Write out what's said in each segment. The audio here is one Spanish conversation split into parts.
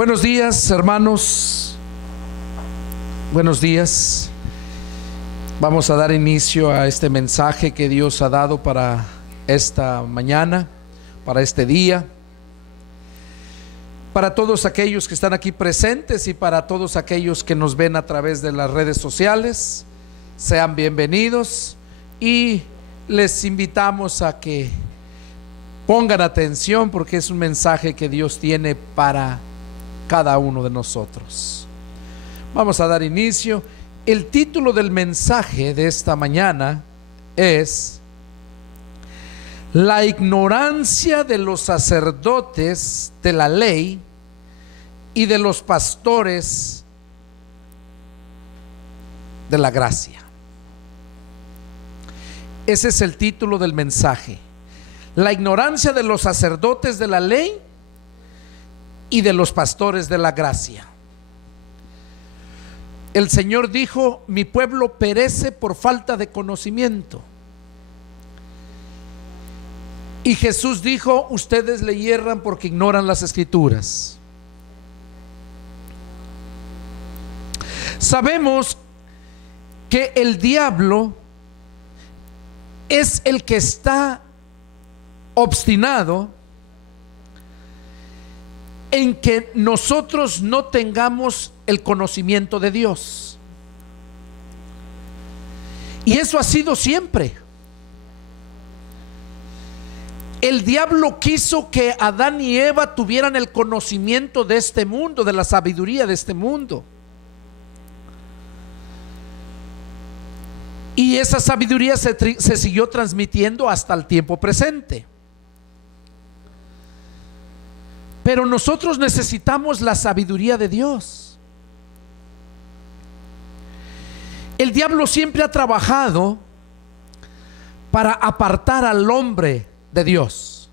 Buenos días, hermanos. Buenos días. Vamos a dar inicio a este mensaje que Dios ha dado para esta mañana, para este día. Para todos aquellos que están aquí presentes y para todos aquellos que nos ven a través de las redes sociales, sean bienvenidos y les invitamos a que pongan atención porque es un mensaje que Dios tiene para cada uno de nosotros. Vamos a dar inicio. El título del mensaje de esta mañana es: la ignorancia de los sacerdotes de la ley y de los pastores de la gracia. Ese es el título del mensaje: la ignorancia de los sacerdotes de la ley y de los pastores de la gracia. El Señor dijo: mi pueblo perece por falta de conocimiento. Y Jesús dijo: ustedes le hierran porque ignoran las escrituras. Sabemos que el diablo es el que está obstinado en que nosotros no tengamos el conocimiento de Dios. Y eso ha sido siempre. El diablo quiso que Adán y Eva tuvieran el conocimiento de este mundo, de la sabiduría de este mundo. Y esa sabiduría se siguió transmitiendo hasta el tiempo presente. Pero nosotros necesitamos la sabiduría de Dios. El diablo siempre ha trabajado para apartar al hombre de Dios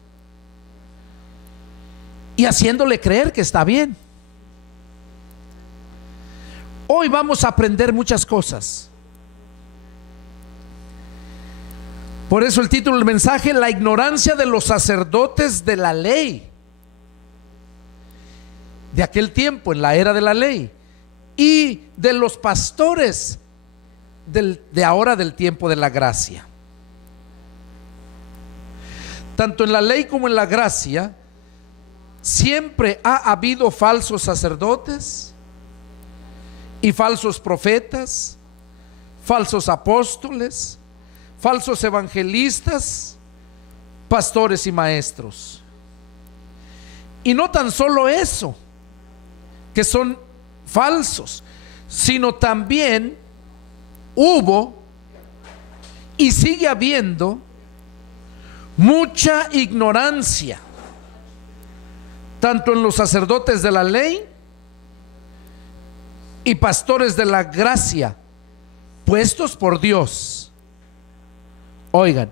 y haciéndole creer que está bien. Hoy vamos a aprender muchas cosas. Por eso el título del mensaje: la ignorancia de los sacerdotes de la ley de aquel tiempo, en la era de la ley, y de los pastores de ahora, del tiempo de la gracia. Tanto en la ley como en la gracia siempre ha habido falsos sacerdotes y falsos profetas, falsos apóstoles, falsos evangelistas, pastores y maestros. Y no tan solo eso, que son falsos, sino también hubo y sigue habiendo mucha ignorancia, tanto en los sacerdotes de la ley y pastores de la gracia, puestos por Dios. Oigan,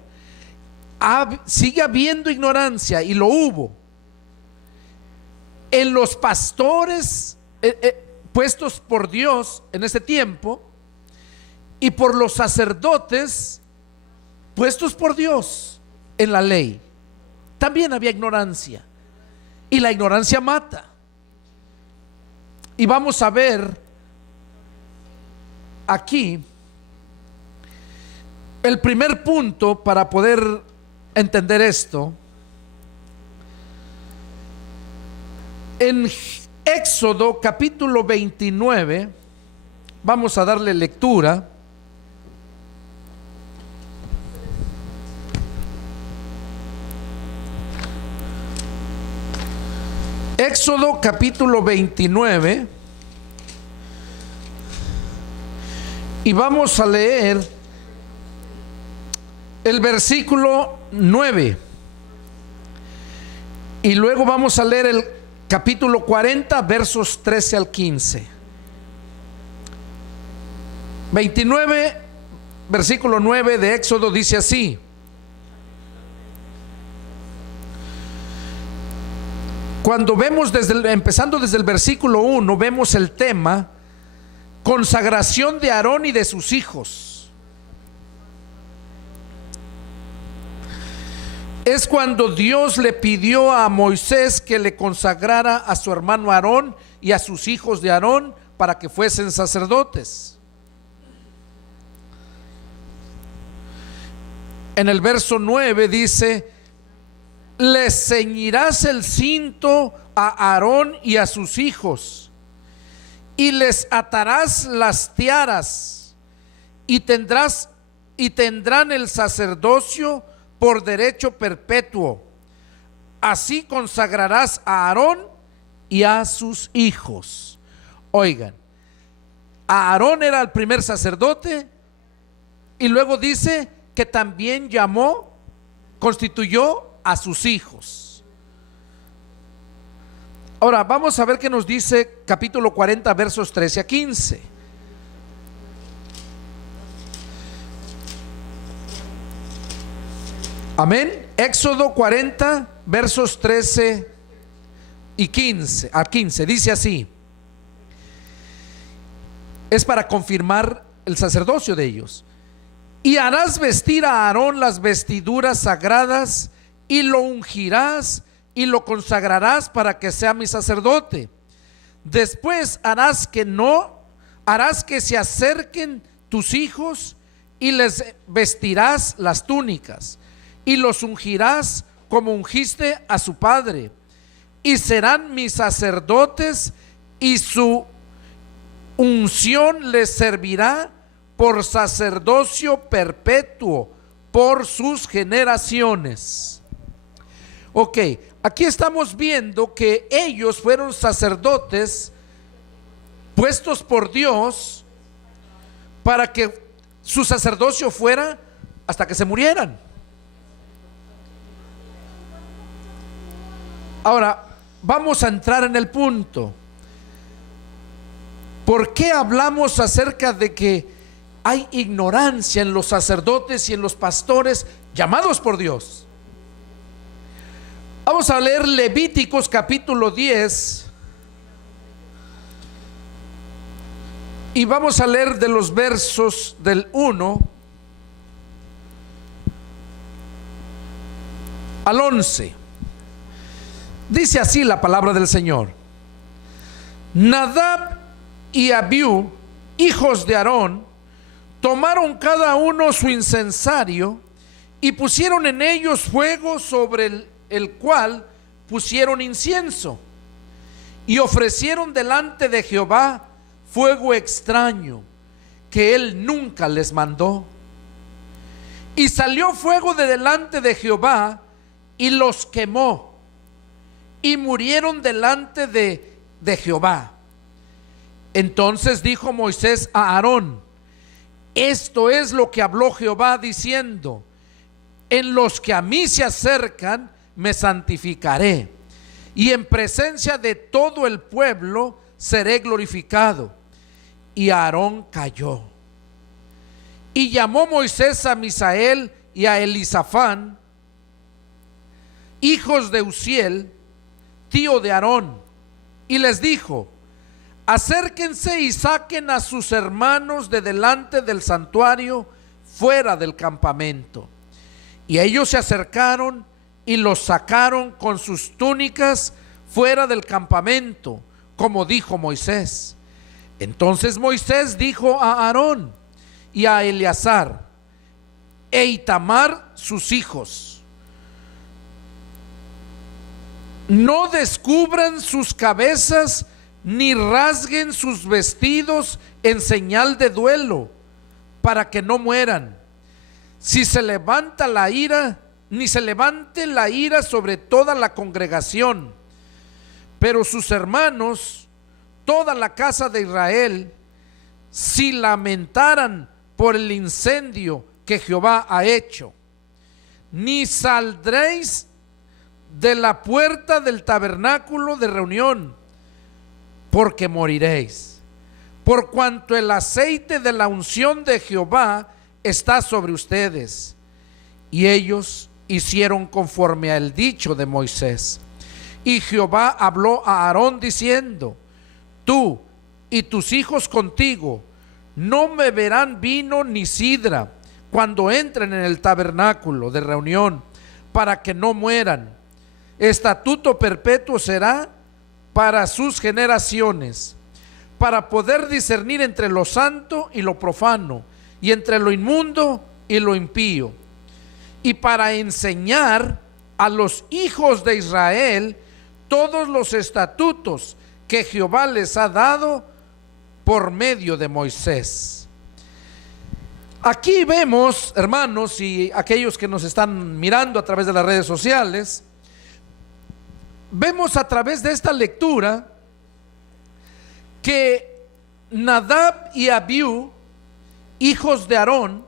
sigue habiendo ignorancia, y lo hubo en los pastores puestos por Dios en ese tiempo, y por los sacerdotes puestos por Dios en la ley. También había ignorancia, y la ignorancia mata. Y vamos a ver aquí el primer punto para poder entender esto. En Éxodo capítulo 29, vamos a darle lectura. Éxodo capítulo 29, y vamos a leer el versículo 9, y luego vamos a leer el capítulo 40, versos 13 al 15. 29, versículo 9 de Éxodo dice así: cuando vemos empezando desde el versículo 1, vemos el tema consagración de Aarón y de sus hijos. es cuando Dios le pidió a Moisés que le consagrara a su hermano Aarón y a sus hijos de Aarón para que fuesen sacerdotes. En el verso 9 dice: les ceñirás el cinto a Aarón y a sus hijos, y les atarás las tiaras, y tendrán el sacerdocio por derecho perpetuo. Así consagrarás a Aarón y a sus hijos. Oigan, Aarón era el primer sacerdote, y luego dice que también constituyó a sus hijos. Ahora vamos a ver qué nos dice capítulo 40, versos 13 a 15. Amén. Éxodo 40, versos 13 y 15 a 15. Dice así: es para confirmar el sacerdocio de ellos. Y harás vestir a Aarón las vestiduras sagradas, y lo ungirás y lo consagrarás para que sea mi sacerdote. Después harás que se acerquen tus hijos, y les vestirás las túnicas, y los ungirás como ungiste a su padre, y serán mis sacerdotes, y su unción les servirá por sacerdocio perpetuo por sus generaciones. Ok, aquí estamos viendo que ellos fueron sacerdotes puestos por Dios para que su sacerdocio fuera hasta que se murieran. Ahora, vamos a entrar en el punto. ¿Por qué hablamos acerca de que hay ignorancia en los sacerdotes y en los pastores llamados por Dios? Vamos a leer Levíticos capítulo 10 y vamos a leer de los versos del 1 al 11. Dice así la palabra del Señor: Nadab y Abiú, hijos de Aarón, tomaron cada uno su incensario y pusieron en ellos fuego, sobre el cual pusieron incienso, y ofrecieron delante de Jehová fuego extraño que él nunca les mandó. Y salió fuego de delante de Jehová y los quemó, y murieron delante de Jehová. Entonces dijo Moisés a Aarón: esto es lo que habló Jehová diciendo: en los que a mí se acercan me santificaré, y en presencia de todo el pueblo seré glorificado. Y Aarón calló. Y llamó Moisés a Misael y a Elisafán, hijos de Uziel, tío de Aarón, y les dijo: acérquense y saquen a sus hermanos de delante del santuario, fuera del campamento. Y ellos se acercaron y los sacaron con sus túnicas fuera del campamento, como dijo Moisés. Entonces Moisés dijo a Aarón y a Eleazar e Itamar sus hijos: no descubran sus cabezas ni rasguen sus vestidos en señal de duelo, para que no mueran. Si se levanta la ira, ni se levante la ira sobre toda la congregación. Pero sus hermanos, toda la casa de Israel, si lamentaran por el incendio que Jehová ha hecho, ni saldréis de la puerta del tabernáculo de reunión, porque moriréis, por cuanto el aceite de la unción de Jehová está sobre ustedes. Y ellos hicieron conforme al dicho de Moisés. Y Jehová habló a Aarón diciendo: tú y tus hijos contigo no beberán vino ni sidra cuando entren en el tabernáculo de reunión, para que no mueran. Estatuto perpetuo será para sus generaciones, para poder discernir entre lo santo y lo profano, y entre lo inmundo y lo impío, y para enseñar a los hijos de Israel todos los estatutos que Jehová les ha dado por medio de Moisés. Aquí vemos, hermanos, y aquellos que nos están mirando a través de las redes sociales, vemos a través de esta lectura que Nadab y Abiú, hijos de Aarón,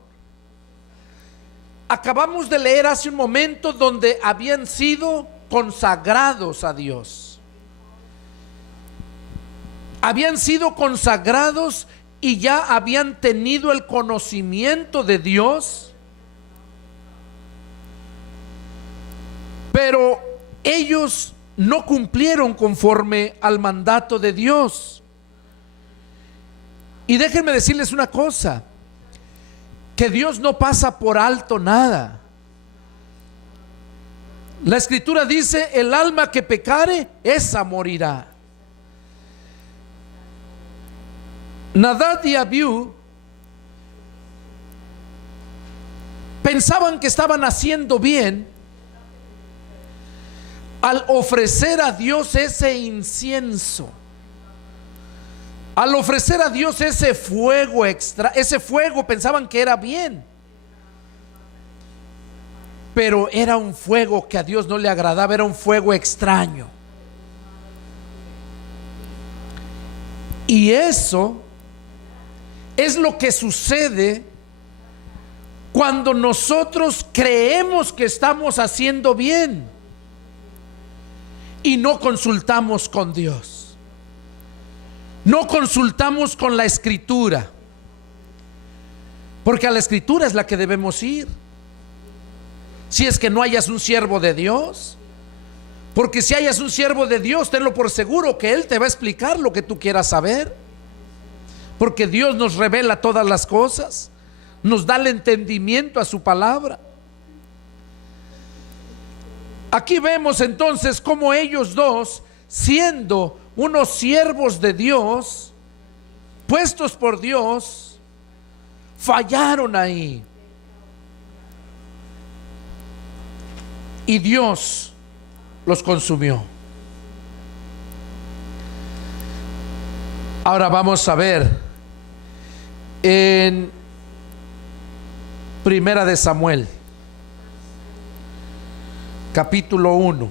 acabamos de leer hace un momento donde habían sido consagrados a Dios. Habían sido consagrados y ya habían tenido el conocimiento de Dios, pero ellos no cumplieron conforme al mandato de Dios. Y déjenme decirles una cosa, que Dios no pasa por alto nada. La escritura dice: el alma que pecare, esa morirá. Nadab y Abiú pensaban que estaban haciendo bien al ofrecer a Dios ese incienso, al ofrecer a Dios ese fuego extra. Ese fuego pensaban que era bien, pero era un fuego que a Dios no le agradaba, era un fuego extraño. Y eso es lo que sucede cuando nosotros creemos que estamos haciendo bien y no consultamos con Dios, no consultamos con la escritura, porque a la escritura es la que debemos ir. Si es que no hayas un siervo de Dios, porque si hayas un siervo de Dios, tenlo por seguro que Él te va a explicar lo que tú quieras saber, porque Dios nos revela todas las cosas, nos da el entendimiento a su palabra. Aquí vemos entonces cómo ellos dos, siendo unos siervos de Dios, puestos por Dios, fallaron ahí. Y Dios los consumió. Ahora vamos a ver en Primera de Samuel, capítulo 1.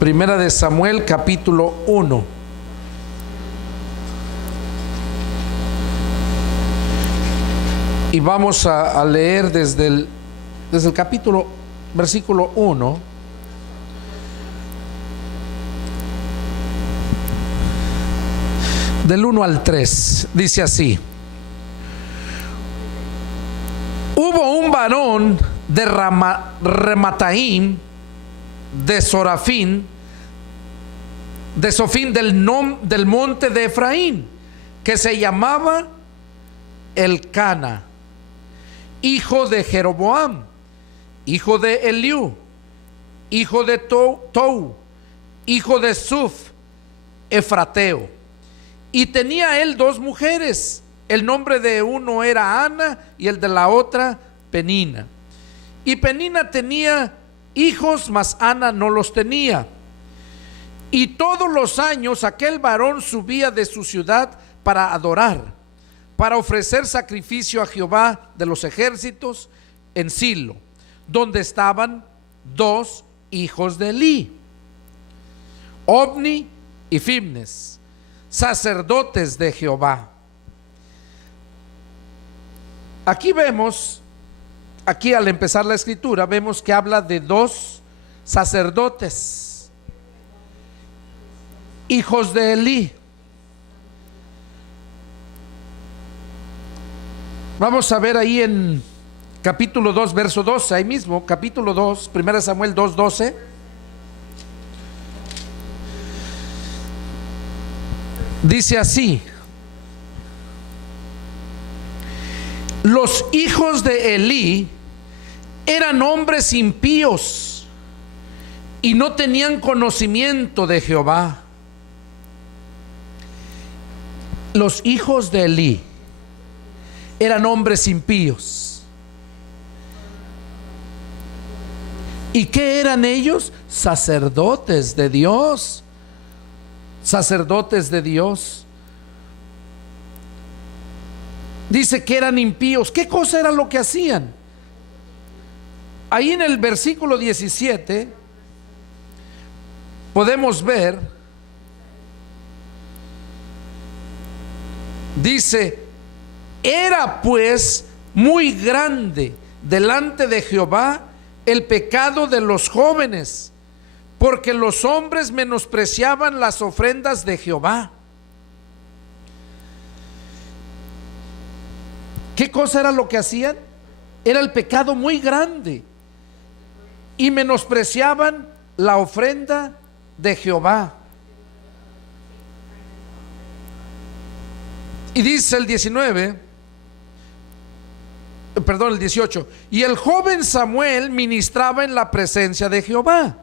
Primera de Samuel, capítulo 1. Y vamos a leer desde el capítulo, versículo 1. Del 1 al 3. Dice así: hubo un varón de Remataim, de Sorafín, de Sofín, del monte de Efraín, que se llamaba Elcana, hijo de Jeroboam, hijo de Eliú, hijo de Tou, hijo de Suf, efrateo. Y tenía él dos mujeres. El nombre de uno era Ana y el de la otra Penina. Y Penina tenía hijos, mas Ana no los tenía. Y todos los años aquel varón subía de su ciudad para adorar, para ofrecer sacrificio a Jehová de los ejércitos en Silo, donde estaban dos hijos de Elí, Ofni y Fimnes, sacerdotes de Jehová. Aquí vemos, aquí al empezar la escritura, vemos que habla de dos sacerdotes, hijos de Elí. Vamos a ver ahí en capítulo 2, verso 12, ahí mismo, capítulo 2, 1 Samuel 2, 12. Dice así: Los hijos de Elí eran hombres impíos y no tenían conocimiento de Jehová. Los hijos de Elí eran hombres impíos. ¿Y qué eran ellos? Sacerdotes de Dios. Sacerdotes de Dios. Dice que eran impíos. ¿Qué cosa era lo que hacían? Ahí en el versículo 17 podemos ver, dice: era pues muy grande delante de Jehová el pecado de los jóvenes, porque los hombres menospreciaban las ofrendas de Jehová. ¿Qué cosa era lo que hacían? Era el pecado muy grande y menospreciaban la ofrenda de Jehová. Y dice el 18: y el joven Samuel ministraba en la presencia de Jehová,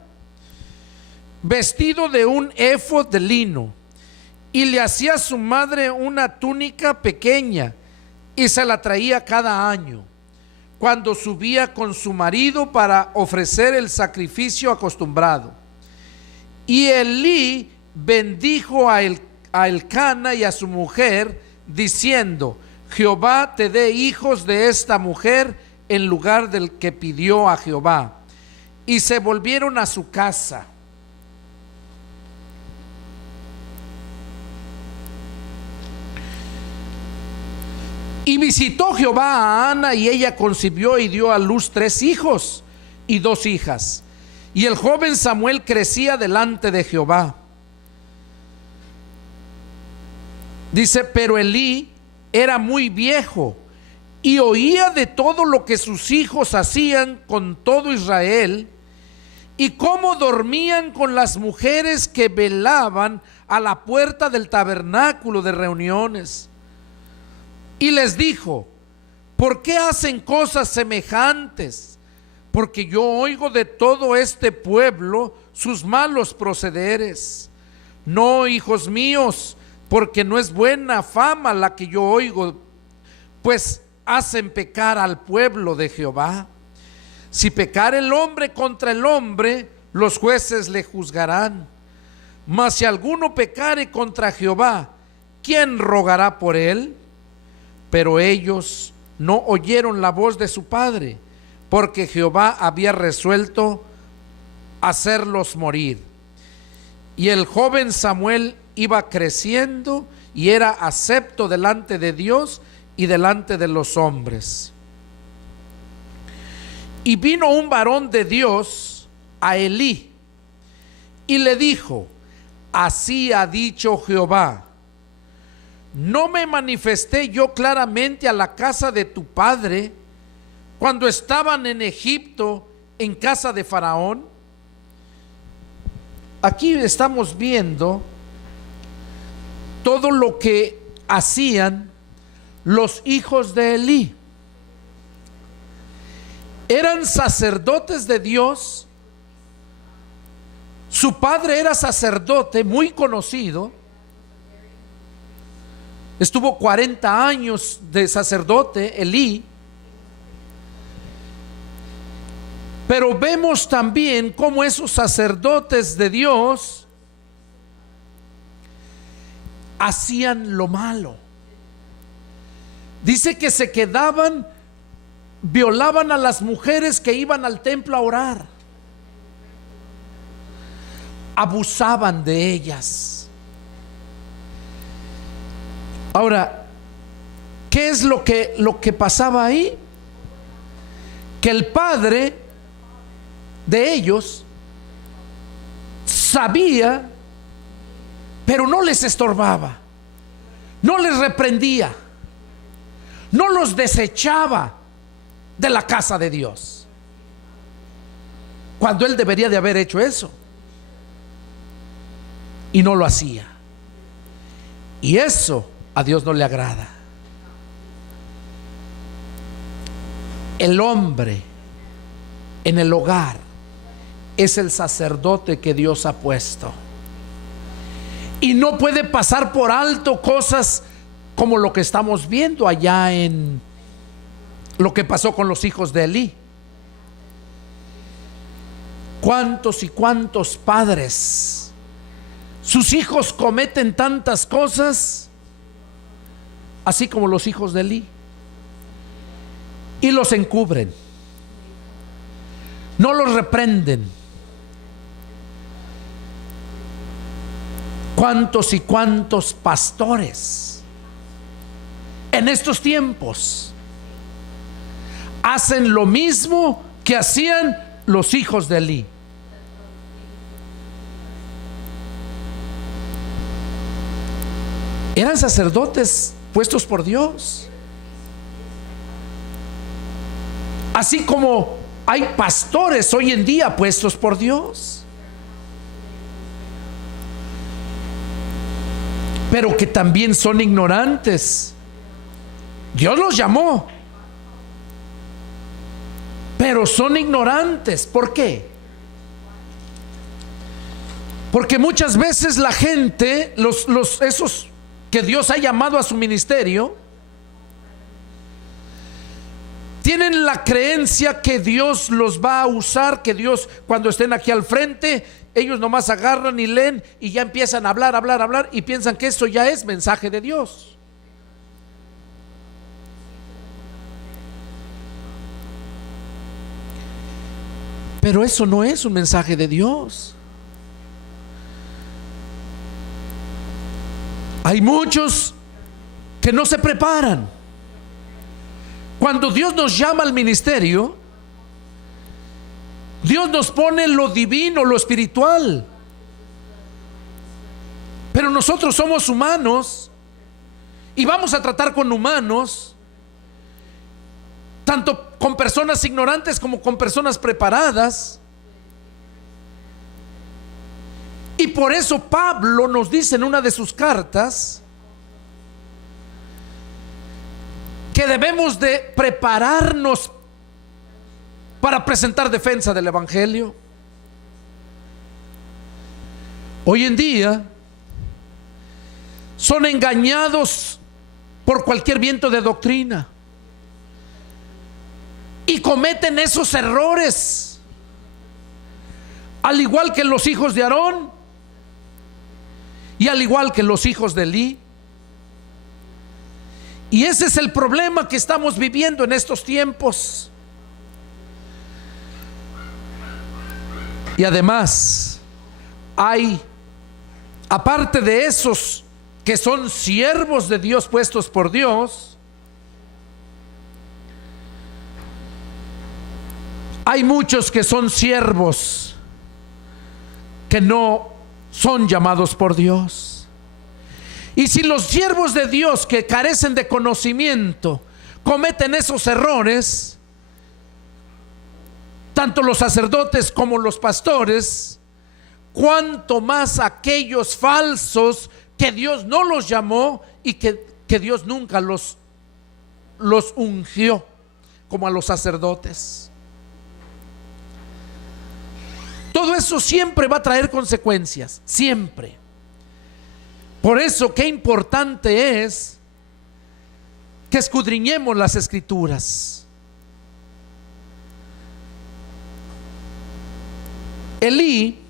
vestido de un éfod de lino, y le hacía a su madre una túnica pequeña, y se la traía cada año, cuando subía con su marido para ofrecer el sacrificio acostumbrado. Y Elí bendijo a Elcana y a su mujer, diciendo: Jehová te dé hijos de esta mujer en lugar del que pidió a Jehová. Y se volvieron a su casa. Y visitó Jehová a Ana, y ella concibió y dio a luz 3 hijos y 2 hijas. Y el joven Samuel crecía delante de Jehová. Dice: pero Elí era muy viejo y oía de todo lo que sus hijos hacían con todo Israel, y cómo dormían con las mujeres que velaban a la puerta del tabernáculo de reuniones. Y les dijo: ¿por qué hacen cosas semejantes? Porque yo oigo de todo este pueblo sus malos procederes. No, hijos míos, porque no es buena fama la que yo oigo, pues hacen pecar al pueblo de Jehová. Si pecar el hombre contra el hombre, los jueces le juzgarán. Mas si alguno pecare contra Jehová, ¿quién rogará por él? Pero ellos no oyeron la voz de su padre, porque Jehová había resuelto hacerlos morir. Y el joven Samuel iba creciendo y era acepto delante de Dios y delante de los hombres. Y vino un varón de Dios a Elí y le dijo: así ha dicho Jehová: ¿no me manifesté yo claramente a la casa de tu padre cuando estaban en Egipto, en casa de Faraón? Aquí estamos viendo todo lo que hacían los hijos de Elí. Eran sacerdotes de Dios. Su padre era sacerdote muy conocido. Estuvo 40 años de sacerdote, Elí. Pero vemos también cómo esos sacerdotes de Dios hacían lo malo. Dice que se quedaban, violaban a las mujeres que iban al templo a orar, abusaban de ellas. Ahora, ¿qué es lo que pasaba ahí? Que el padre de ellos sabía, pero no les estorbaba, no les reprendía, no los desechaba de la casa de Dios, cuando él debería de haber hecho eso, y no lo hacía. Y eso a Dios no le agrada. El hombre en el hogar es el sacerdote que Dios ha puesto. Y no puede pasar por alto cosas como lo que estamos viendo allá en lo que pasó con los hijos de Elí. ¿Cuántos y cuántos padres, sus hijos cometen tantas cosas, así como los hijos de Elí, y los encubren, no los reprenden? ¿Cuántos y cuántos pastores en estos tiempos hacen lo mismo que hacían los hijos de Elí? Eran sacerdotes puestos por Dios, así como hay pastores hoy en día puestos por Dios, pero que también son ignorantes. Dios los llamó, pero son ignorantes. ¿Por qué? Porque muchas veces la gente, esos que Dios ha llamado a su ministerio, tienen la creencia que Dios los va a usar, que Dios, cuando estén aquí al frente, ellos nomás agarran y leen y ya empiezan a hablar y piensan que eso ya es mensaje de Dios. Pero eso no es un mensaje de Dios. Hay muchos que no se preparan. Cuando Dios nos llama al ministerio, Dios nos pone lo divino, lo espiritual. Pero nosotros somos humanos y vamos a tratar con humanos, tanto con personas ignorantes como con personas preparadas. Y por eso Pablo nos dice en una de sus cartas que debemos de prepararnos para presentar defensa del evangelio. Hoy en día son engañados por cualquier viento de doctrina y cometen esos errores, al igual que los hijos de Aarón y al igual que los hijos de Elí. Y ese es el problema que estamos viviendo en estos tiempos. Y además hay, aparte de esos que son siervos de Dios puestos por Dios, hay muchos que son siervos que no son llamados por Dios. Y si los siervos de Dios que carecen de conocimiento cometen esos errores, tanto los sacerdotes como los pastores, cuánto más aquellos falsos que Dios no los llamó y que Dios nunca los ungió como a los sacerdotes. Todo eso siempre va a traer consecuencias, siempre. Por eso qué importante es que escudriñemos las Escrituras. Elí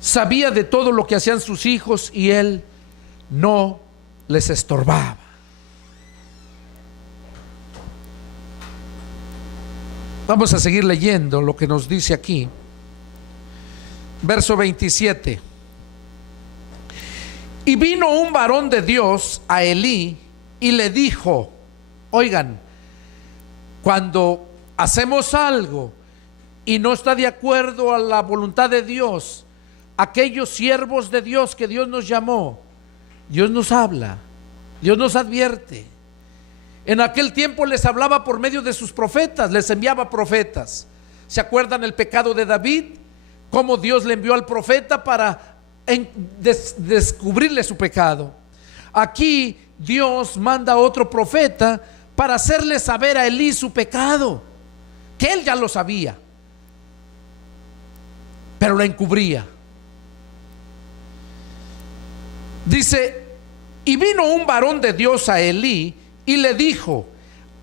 sabía de todo lo que hacían sus hijos y él no les estorbaba. Vamos a seguir leyendo lo que nos dice aquí. Verso 27. Y vino un varón de Dios a Elí y le dijo: oigan, cuando hacemos algo y no está de acuerdo a la voluntad de Dios, aquellos siervos de Dios que Dios nos llamó, Dios nos habla, Dios nos advierte. En aquel tiempo les hablaba por medio de sus profetas, les enviaba profetas. ¿Se acuerdan el pecado de David? Cómo Dios le envió al profeta para descubrirle su pecado. Aquí Dios manda a otro profeta para hacerle saber a Elí su pecado, que él ya lo sabía, pero lo encubría. Dice: y vino un varón de Dios a Elí y le dijo: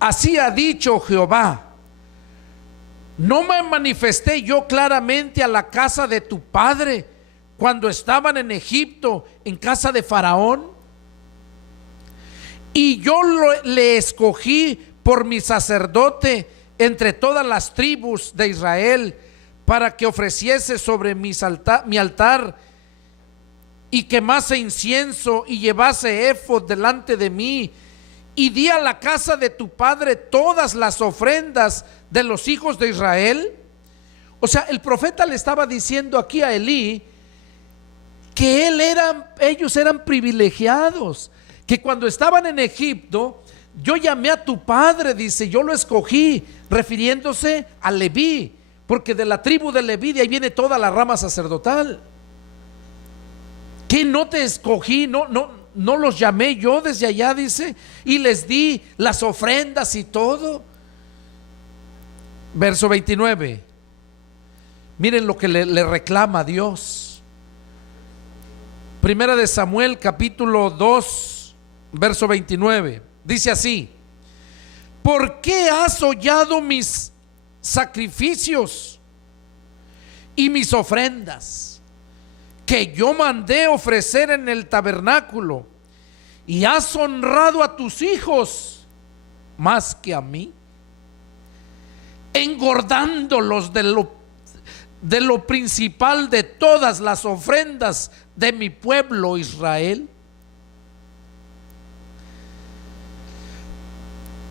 así ha dicho Jehová, ¿no me manifesté yo claramente a la casa de tu padre cuando estaban en Egipto, en casa de Faraón? Y yo le escogí por mi sacerdote entre todas las tribus de Israel, para que ofreciese sobre mi altar y quemase incienso y llevase éfod delante de mí, y di a la casa de tu padre todas las ofrendas de los hijos de Israel. O sea, el profeta le estaba diciendo aquí a Elí que ellos eran privilegiados, que cuando estaban en Egipto, yo llamé a tu padre, dice, yo lo escogí, refiriéndose a Leví, porque de la tribu de Leví, de ahí viene toda la rama sacerdotal. ¿Que no te escogí? No los llamé yo desde allá, dice, y les di las ofrendas y todo. Verso 29. Miren lo que le reclama a Dios. Primera de Samuel, capítulo 2, verso 29. Dice así: ¿por qué has hollado mis sacrificios y mis ofrendas que yo mandé ofrecer en el tabernáculo, y has honrado a tus hijos más que a mí, engordándolos de lo principal de todas las ofrendas de mi pueblo Israel?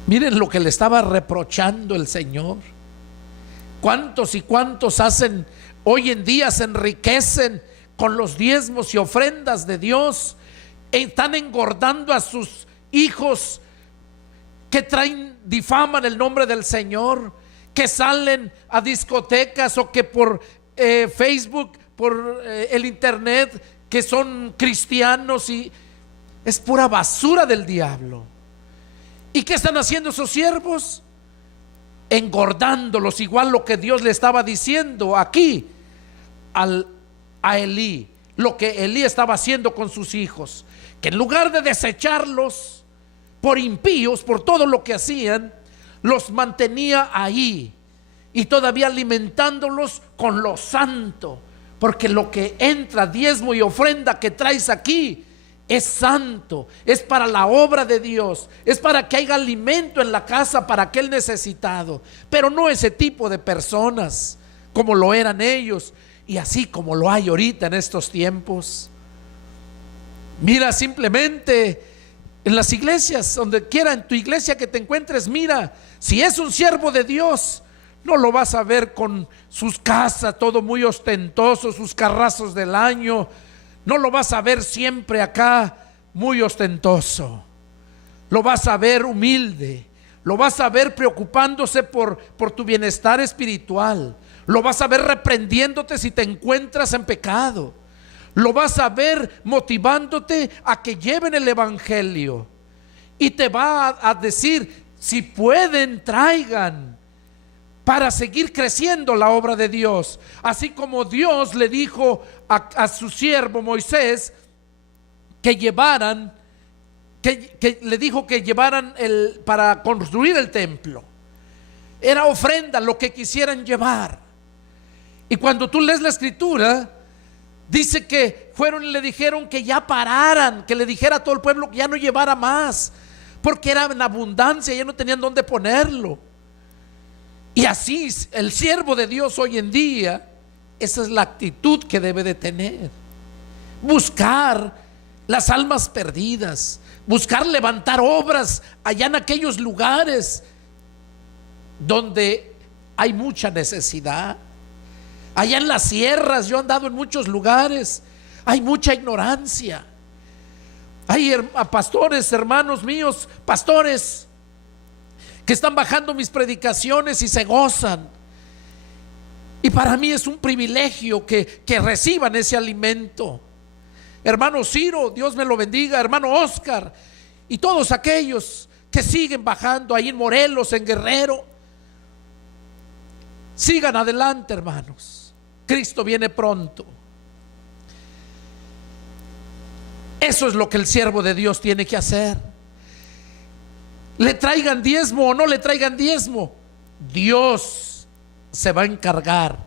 Miren lo que le estaba reprochando el Señor. ¿Cuántos y cuántos hacen hoy en día, se enriquecen con los diezmos y ofrendas de Dios? Están engordando a sus hijos, que difaman el nombre del Señor, que salen a discotecas, o que por Facebook, por el internet, que son cristianos, y es pura basura del diablo. ¿Y qué están haciendo esos siervos? Engordándolos, igual lo que Dios le estaba diciendo aquí a Elí, lo que Elí estaba haciendo con sus hijos, que en lugar de desecharlos por impíos, por todo lo que hacían, los mantenía ahí, y todavía alimentándolos con lo santo, porque lo que entra, diezmo y ofrenda que traes aquí, es santo, es para la obra de Dios, es para que haya alimento en la casa para aquel necesitado, pero no ese tipo de personas como lo eran ellos, y así como lo hay ahorita en estos tiempos. Mira, simplemente en las iglesias, donde quiera, en tu iglesia que te encuentres, mira, si es un siervo de Dios, no lo vas a ver con sus casas, todo muy ostentoso, sus carrazos del año. No lo vas a ver siempre acá muy ostentoso. Lo vas a ver humilde. Lo vas a ver preocupándose por tu bienestar espiritual. Lo vas a ver reprendiéndote si te encuentras en pecado. Lo vas a ver motivándote a que lleven el evangelio. Y te va a decir, si pueden, traigan, para seguir creciendo la obra de Dios. Así como Dios le dijo a su siervo Moisés que llevaran, que le dijo que llevaran para construir el templo. Era ofrenda lo que quisieran llevar. Y cuando tú lees la escritura, dice que fueron y le dijeron que ya pararan, que le dijera a todo el pueblo que ya no llevara más, porque era en abundancia, ya no tenían dónde ponerlo. Y así el siervo de Dios hoy en día, esa es la actitud que debe de tener: buscar las almas perdidas, buscar levantar obras allá en aquellos lugares donde hay mucha necesidad. Allá en las sierras, yo he andado en muchos lugares, hay mucha ignorancia. Hay pastores, hermanos míos, pastores, que están bajando mis predicaciones y se gozan. Y para mí es un privilegio que reciban ese alimento. Hermano Ciro, Dios me lo bendiga. Hermano Oscar y todos aquellos que siguen bajando ahí en Morelos, en Guerrero. Sigan adelante, hermanos. Cristo viene pronto. Eso es lo que el siervo de Dios tiene que hacer. Le traigan diezmo o no le traigan diezmo, Dios se va a encargar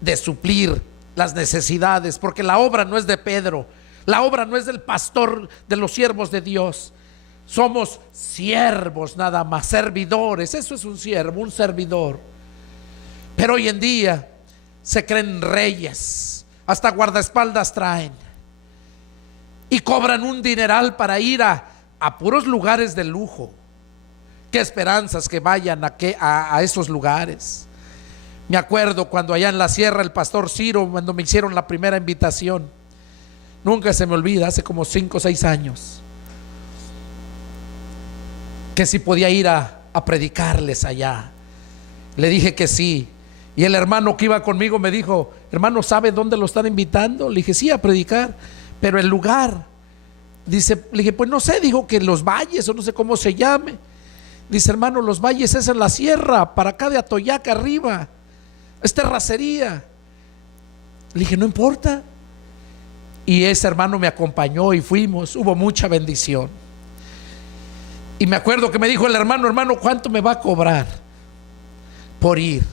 de suplir las necesidades, porque la obra no es de Pedro, la obra no es del pastor, de los siervos de Dios. Somos siervos nada más, servidores. Eso es un siervo, un servidor. Pero hoy en día se creen reyes, hasta guardaespaldas traen y cobran un dineral para ir a puros lugares de lujo. Qué esperanzas que vayan a esos lugares. Me acuerdo cuando allá en la sierra el pastor Ciro, cuando me hicieron la primera invitación, nunca se me olvida, hace como 5 o 6 años, que si podía ir a predicarles allá. Le dije que sí. Y el hermano que iba conmigo me dijo: hermano, ¿sabe dónde lo están invitando? Le dije: sí, a predicar, pero el lugar. Dice, le dije: pues no sé, dijo que Los Valles o no sé cómo se llame. Dice: hermano, Los Valles es en la sierra, para acá de Atoyac arriba, es terracería. Le dije: no importa. Y ese hermano me acompañó y fuimos, hubo mucha bendición. Y me acuerdo que me dijo el hermano: hermano, ¿cuánto me va a cobrar por ir?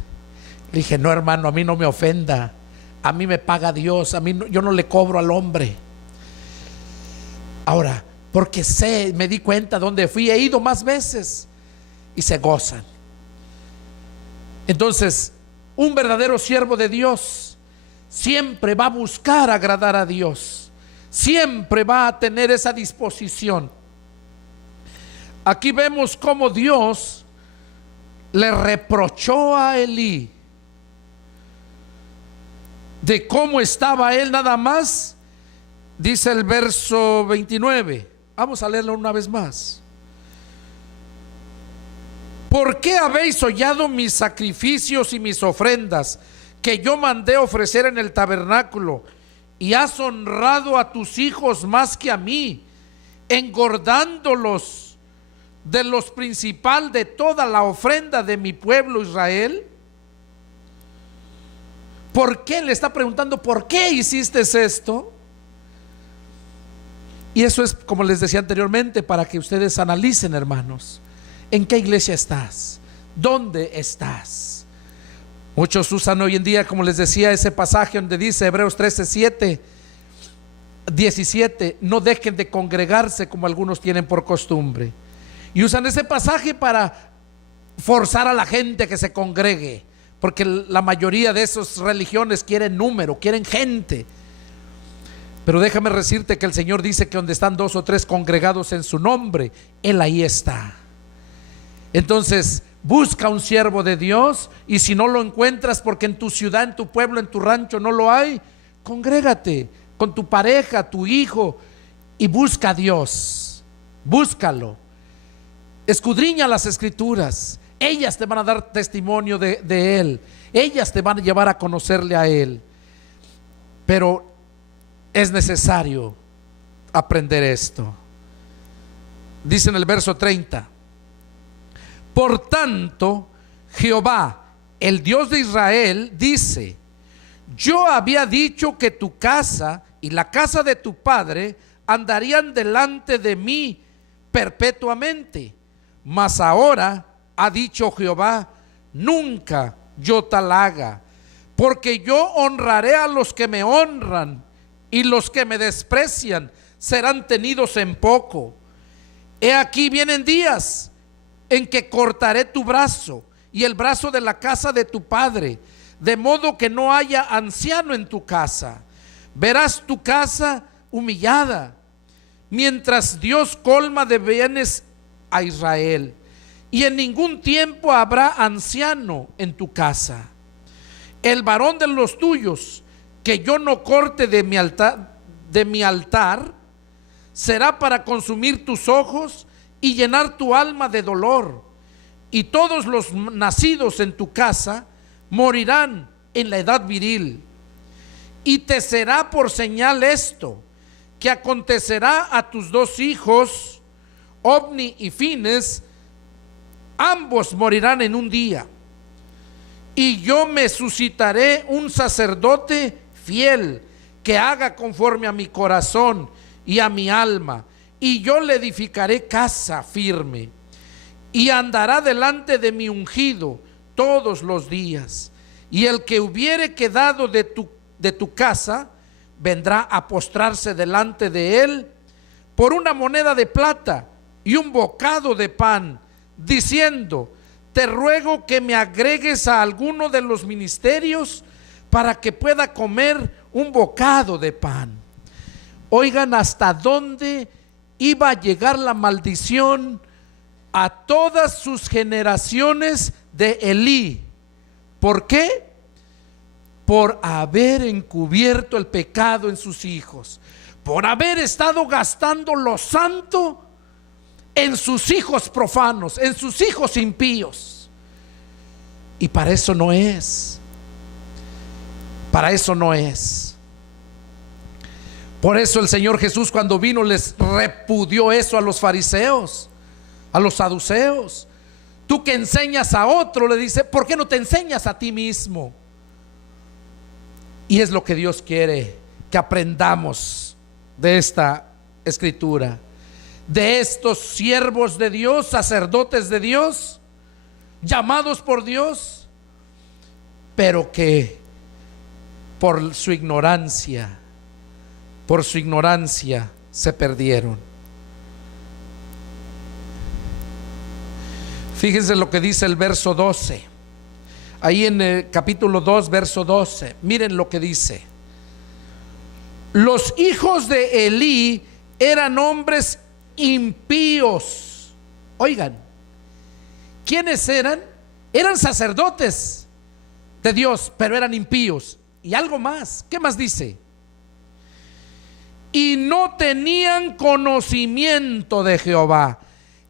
Le dije: no, hermano, a mí no me ofenda, a mí me paga Dios, a mí no, yo no le cobro al hombre. Ahora, porque me di cuenta dónde fui, he ido más veces y se gozan. Entonces, un verdadero siervo de Dios siempre va a buscar agradar a Dios, siempre va a tener esa disposición. Aquí vemos cómo Dios le reprochó a Elí de cómo estaba él nada más. Dice el verso 29, vamos a leerlo una vez más. ¿Por qué habéis hollado mis sacrificios y mis ofrendas que yo mandé ofrecer en el tabernáculo, y has honrado a tus hijos más que a mí, engordándolos de los principal de toda la ofrenda de mi pueblo Israel? ¿Por qué? Le está preguntando: ¿por qué hiciste esto? Y eso es, como les decía anteriormente, para que ustedes analicen, hermanos, ¿en qué iglesia estás? ¿Dónde estás? Muchos usan hoy en día, como les decía, ese pasaje donde dice Hebreos 13:17, no dejen de congregarse como algunos tienen por costumbre. Y usan ese pasaje para forzar a la gente que se congregue, porque la mayoría de esas religiones quieren número, quieren gente. Pero déjame decirte que el Señor dice que donde están 2 o 3 congregados en su nombre, Él ahí está. Entonces, busca un siervo de Dios, y si no lo encuentras porque en tu ciudad, en tu pueblo, en tu rancho no lo hay, congrégate con tu pareja, tu hijo, y busca a Dios. Búscalo. Escudriña las escrituras. Ellas te van a dar testimonio de Él. Ellas te van a llevar a conocerle a Él. Pero es necesario aprender esto. Dice en el verso 30: por tanto, Jehová, el Dios de Israel, dice: yo había dicho que tu casa y la casa de tu padre andarían delante de mí perpetuamente. Mas ahora ha dicho Jehová: nunca yo tal haga, porque yo honraré a los que me honran, y los que me desprecian serán tenidos en poco. He aquí vienen días en que cortaré tu brazo y el brazo de la casa de tu padre, de modo que no haya anciano en tu casa. Verás tu casa humillada, mientras Dios colma de bienes a Israel, y en ningún tiempo habrá anciano en tu casa. El varón de los tuyos que yo no corte de mi altar, será para consumir tus ojos y llenar tu alma de dolor. Y todos los nacidos en tu casa morirán en la edad viril. Y te será por señal esto, que acontecerá a tus 2 hijos, Ofni y Fines, ambos morirán en un día. Y yo me suscitaré un sacerdote fiel que haga conforme a mi corazón y a mi alma, y yo le edificaré casa firme, y andará delante de mi ungido todos los días. Y el que hubiere quedado de tu casa vendrá a postrarse delante de él por una moneda de plata y un bocado de pan, diciendo: te ruego que me agregues a alguno de los ministerios para que pueda comer un bocado de pan. Oigan hasta dónde iba a llegar la maldición a todas sus generaciones de Elí. ¿Por qué? Por haber encubierto el pecado en sus hijos, por haber estado gastando lo santo en sus hijos profanos, en sus hijos impíos. Y para eso no es. Para eso no es. Por eso el Señor Jesús, cuando vino, les repudió eso a los fariseos, a los saduceos. Tú que enseñas a otro, le dice, ¿por qué no te enseñas a ti mismo? Y es lo que Dios quiere que aprendamos de esta escritura, de estos siervos de Dios, sacerdotes de Dios, llamados por Dios, pero que por su ignorancia se perdieron. Fíjense lo que dice el verso 12, ahí en el capítulo 2, verso 12. Miren lo que dice: los hijos de Elí eran hombres impíos. Oigan, ¿quiénes eran? Eran sacerdotes de Dios, pero eran impíos. Y algo más, ¿qué más dice? Y no tenían conocimiento de Jehová.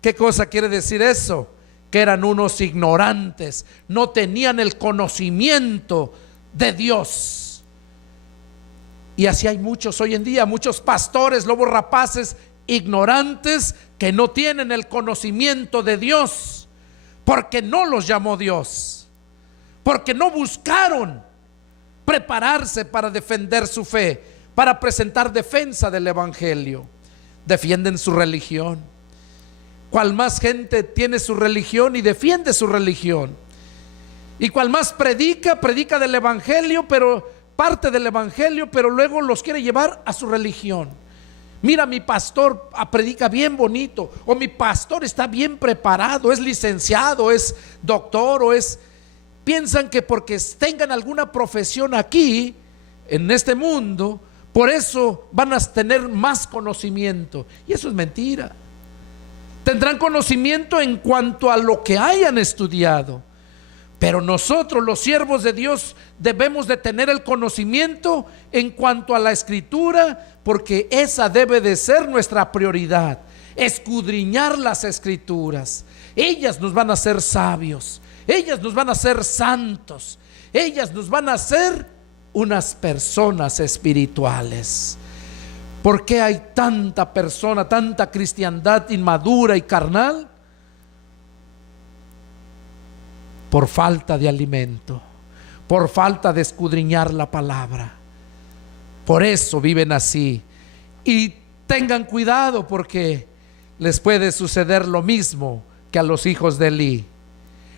¿Qué cosa quiere decir eso? Que eran unos ignorantes, no tenían el conocimiento de Dios. Y así hay muchos hoy en día, muchos pastores, lobos rapaces, ignorantes, que no tienen el conocimiento de Dios, porque no los llamó Dios, porque no buscaron prepararse para defender su fe, para presentar defensa del evangelio. Defienden su religión. Cual más gente tiene su religión y defiende su religión, y cual más predica del evangelio, pero parte del evangelio, pero luego los quiere llevar a su religión. Mira, mi pastor predica bien bonito, o mi pastor está bien preparado, es licenciado, es doctor, o es... Piensan que porque tengan alguna profesión aquí, en este mundo, por eso van a tener más conocimiento. Y eso es mentira. Tendrán conocimiento en cuanto a lo que hayan estudiado, pero nosotros, los siervos de Dios, debemos de tener el conocimiento en cuanto a la escritura, porque esa debe de ser nuestra prioridad. Escudriñar las escrituras. Ellas nos van a hacer sabios, ellas nos van a hacer santos, ellas nos van a hacer unas personas espirituales. ¿Por qué hay tanta persona, tanta cristiandad inmadura y carnal? Por falta de alimento, por falta de escudriñar la palabra. Por eso viven así. Y tengan cuidado, porque les puede suceder lo mismo que a los hijos de Elí,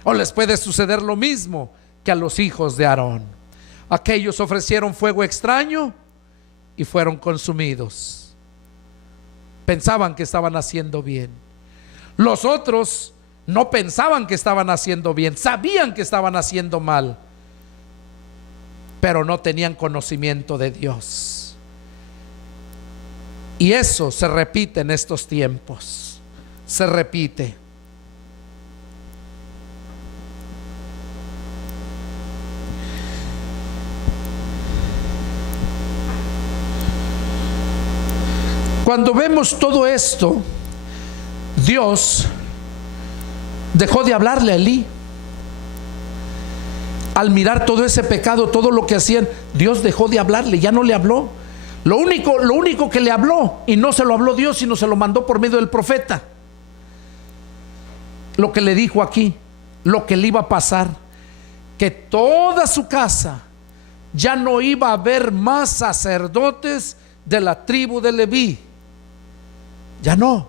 o les puede suceder lo mismo que a los hijos de Aarón. Aquellos ofrecieron fuego extraño y fueron consumidos. Pensaban que estaban haciendo bien. Los otros no pensaban que estaban haciendo bien, sabían que estaban haciendo mal, pero no tenían conocimiento de Dios. Y eso se repite en estos tiempos, se repite. Cuando vemos todo esto, Dios dejó de hablarle a Elí. Al mirar todo ese pecado, todo lo que hacían, Dios dejó de hablarle, ya no le habló. Lo único que le habló, y no se lo habló Dios, sino se lo mandó por medio del profeta. lo que le dijo aquí, lo que le iba a pasar, que toda su casa ya no iba a haber más sacerdotes de la tribu de Leví. Ya no.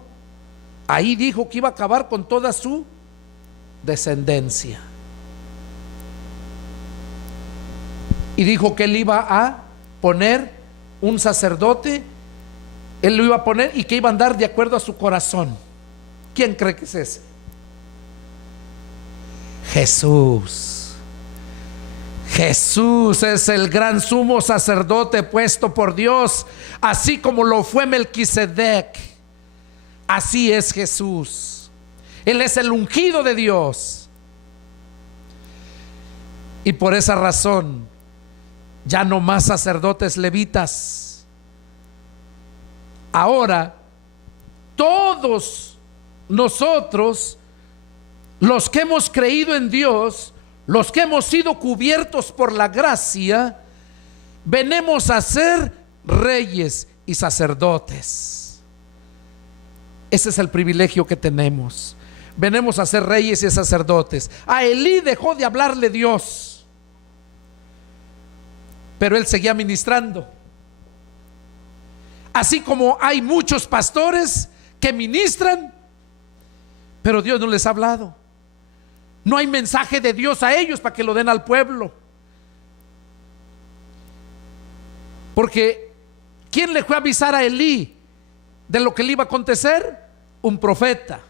Ahí dijo que iba a acabar con toda su descendencia. Y dijo que él iba a poner un sacerdote, él lo iba a poner y que iba a andar de acuerdo a su corazón. ¿Quién cree que es ese? Jesús. Jesús es el gran sumo sacerdote puesto por Dios, así como lo fue Melquisedec. Así es Jesús. Él es el ungido de Dios. Y por esa razón ya no más sacerdotes levitas. Ahora todos nosotros, los que hemos creído en Dios, los que hemos sido cubiertos por la gracia, venimos a ser reyes y sacerdotes. Ese es el privilegio que tenemos. Venimos a ser reyes y sacerdotes. A Elí dejó de hablarle Dios, pero él seguía ministrando. Así como hay muchos pastores que ministran, pero Dios no les ha hablado. No hay mensaje de Dios a ellos para que lo den al pueblo. Porque ¿quién le fue a avisar a Elí de lo que le iba a acontecer? Un profeta.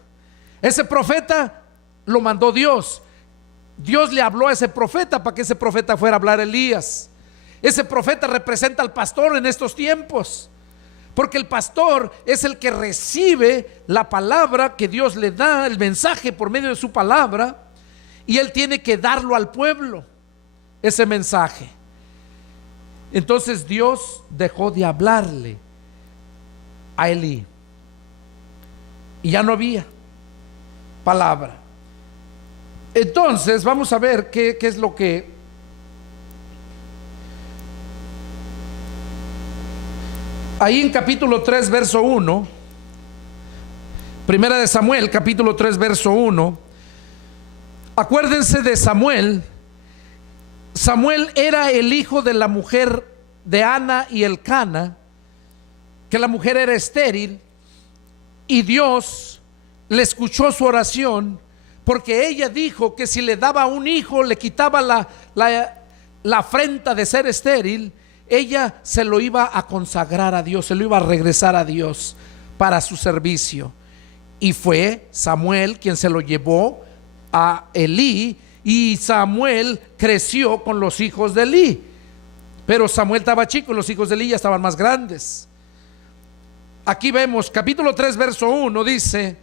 Ese profeta lo mandó Dios. Dios le habló a ese profeta para que ese profeta fuera a hablar a Elías. Ese profeta representa al pastor en estos tiempos, porque el pastor es el que recibe la palabra que Dios le da, el mensaje por medio de su palabra, y él tiene que darlo al pueblo, ese mensaje. Entonces Dios dejó de hablarle a Elí y ya no había palabra. Entonces vamos a ver qué es lo que ahí en capítulo 3 verso 1, Primera de Samuel capítulo 3 verso 1. Acuérdense de Samuel. Samuel era el hijo de la mujer de Ana y Elcana, que la mujer era estéril, y Dios le escuchó su oración, porque ella dijo que si le daba un hijo, le quitaba la afrenta de ser estéril, ella se lo iba a consagrar a Dios, se lo iba a regresar a Dios para su servicio. Y fue Samuel quien se lo llevó a Elí, y Samuel creció con los hijos de Elí. Pero Samuel estaba chico y los hijos de Elí ya estaban más grandes. Aquí vemos capítulo 3 verso 1, dice: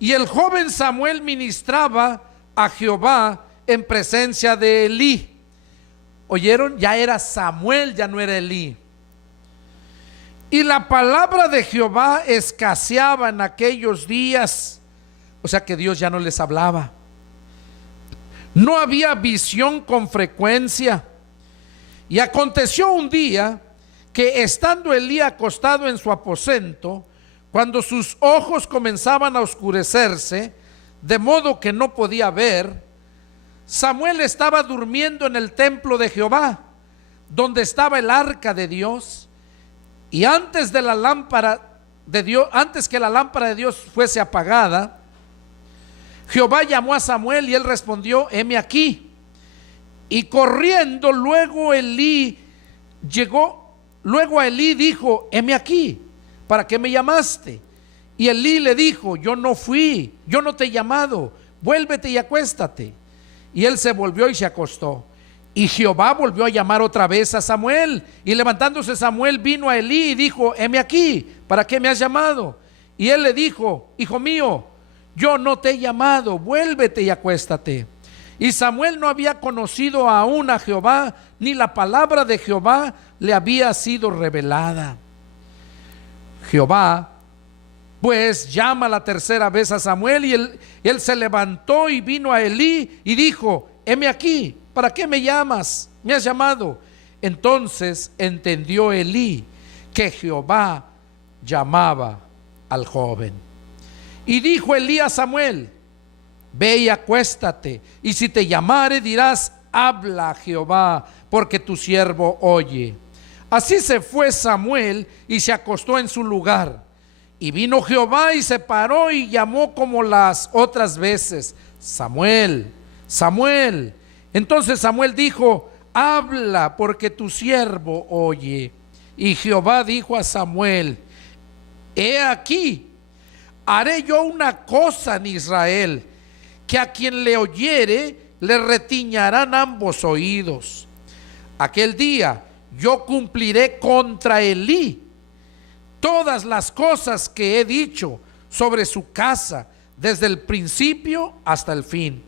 y el joven Samuel ministraba a Jehová en presencia de Elí. ¿Oyeron? Ya era Samuel, ya no era Elí. Y la palabra de Jehová escaseaba en aquellos días. O sea que Dios ya no les hablaba. No había visión con frecuencia. Y aconteció un día que, estando Elí acostado en su aposento, cuando sus ojos comenzaban a oscurecerse, de modo que no podía ver, Samuel estaba durmiendo en el templo de Jehová, donde estaba el arca de Dios. Y antes que la lámpara de Dios fuese apagada, Jehová llamó a Samuel y él respondió: heme aquí. Y corriendo luego a Elí dijo: heme aquí, ¿para qué me llamaste? Y Elí le dijo: yo no fui, yo no te he llamado, vuélvete y acuéstate. Y él se volvió y se acostó. Y Jehová volvió a llamar otra vez a Samuel, y levantándose Samuel vino a Elí y dijo: heme aquí, ¿para qué me has llamado? Y él le dijo: hijo mío, yo no te he llamado, vuélvete y acuéstate. Y Samuel no había conocido aún a Jehová, ni la palabra de Jehová le había sido revelada. Jehová pues llama la tercera vez a Samuel, y él se levantó y vino a Elí y dijo: heme aquí, ¿para qué me llamas? ¿Me has llamado? Entonces entendió Elí que Jehová llamaba al joven. Y dijo Elí a Samuel: ve y acuéstate, y si te llamare dirás: habla Jehová, porque tu siervo oye. Así se fue Samuel y se acostó en su lugar. Y vino Jehová y se paró y llamó como las otras veces: Samuel, Samuel. Entonces Samuel dijo: habla, porque tu siervo oye. Y Jehová dijo a Samuel: he aquí, haré yo una cosa en Israel, que a quien le oyere le retiñarán ambos oídos. Aquel día yo cumpliré contra Elí todas las cosas que he dicho sobre su casa, desde el principio hasta el fin.